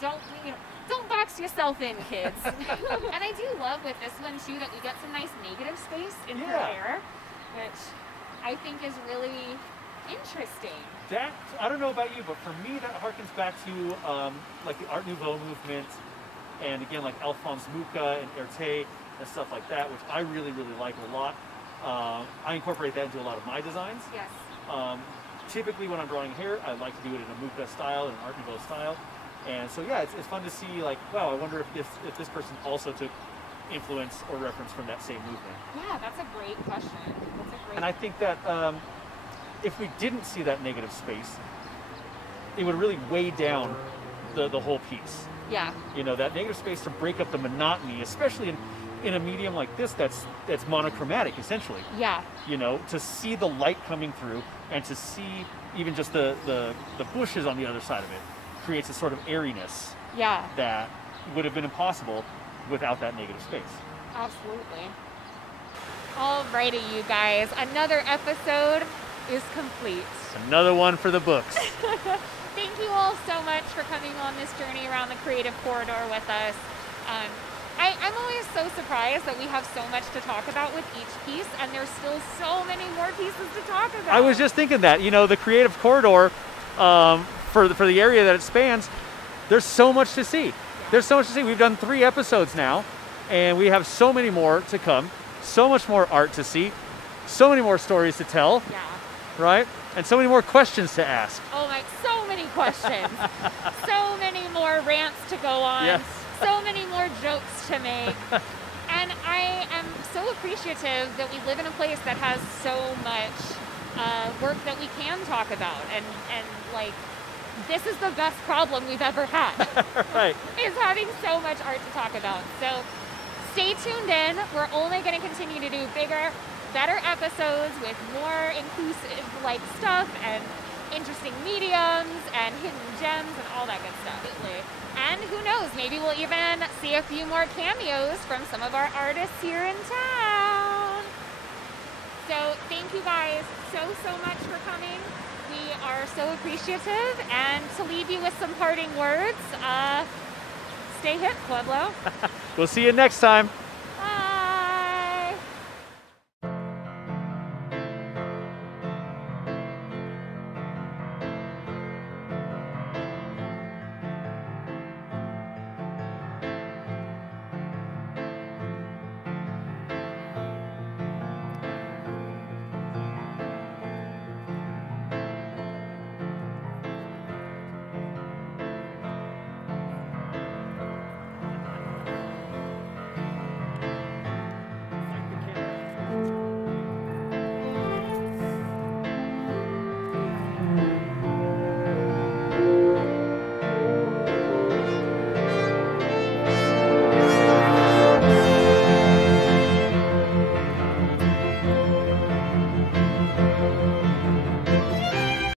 don't box yourself in, kids. And I do love with this one too that we get some nice negative space in her hair, which I think is really interesting. That, I don't know about you, but for me that harkens back to like the Art Nouveau movement, and again like Alphonse Mucha and Erte and stuff like that, which I really like a lot. I incorporate that into a lot of my designs. Yes. Typically when I'm drawing hair, I like to do it in a Mucha style, and an Art Nouveau style. And so yeah, it's fun to see, like, wow, I wonder if this person also took influence or reference from that same movement. Yeah, that's a great question. And I think that if we didn't see that negative space, it would really weigh down the whole piece. Yeah. You know, that negative space to break up the monotony, especially in a medium like this that's monochromatic, essentially. Yeah. You know, to see the light coming through and to see even just the bushes on the other side of it creates a sort of airiness that would have been impossible without that negative space. Absolutely. Alrighty, you guys, another episode is complete. Another one for the books. Thank you all so much for coming on this journey around the creative corridor with us. I'm always so surprised that we have so much to talk about with each piece, and there's still so many more pieces to talk about. I was just thinking that, you know, the creative corridor, for the area that it spans, there's so much to see. There's so much to see. We've done 3 episodes now, and we have so many more to come. So much more art to see. So many more stories to tell. Yeah. Right? And so many more questions to ask. Oh my, so many questions. So many more rants to go on. Yes. So many more jokes to make. And I am so appreciative that we live in a place that has so much work that we can talk about. And like, this is the best problem we've ever had. Right. Is having so much art to talk about. So stay tuned in. We're only going to continue to do bigger, better episodes with more inclusive like stuff and interesting mediums and hidden gems and all that good stuff. And who knows, maybe we'll even see a few more cameos from some of our artists here in town. So thank you guys so much for coming. We are so appreciative. And to leave you with some parting words, stay hip, Pueblo. We'll see you next time.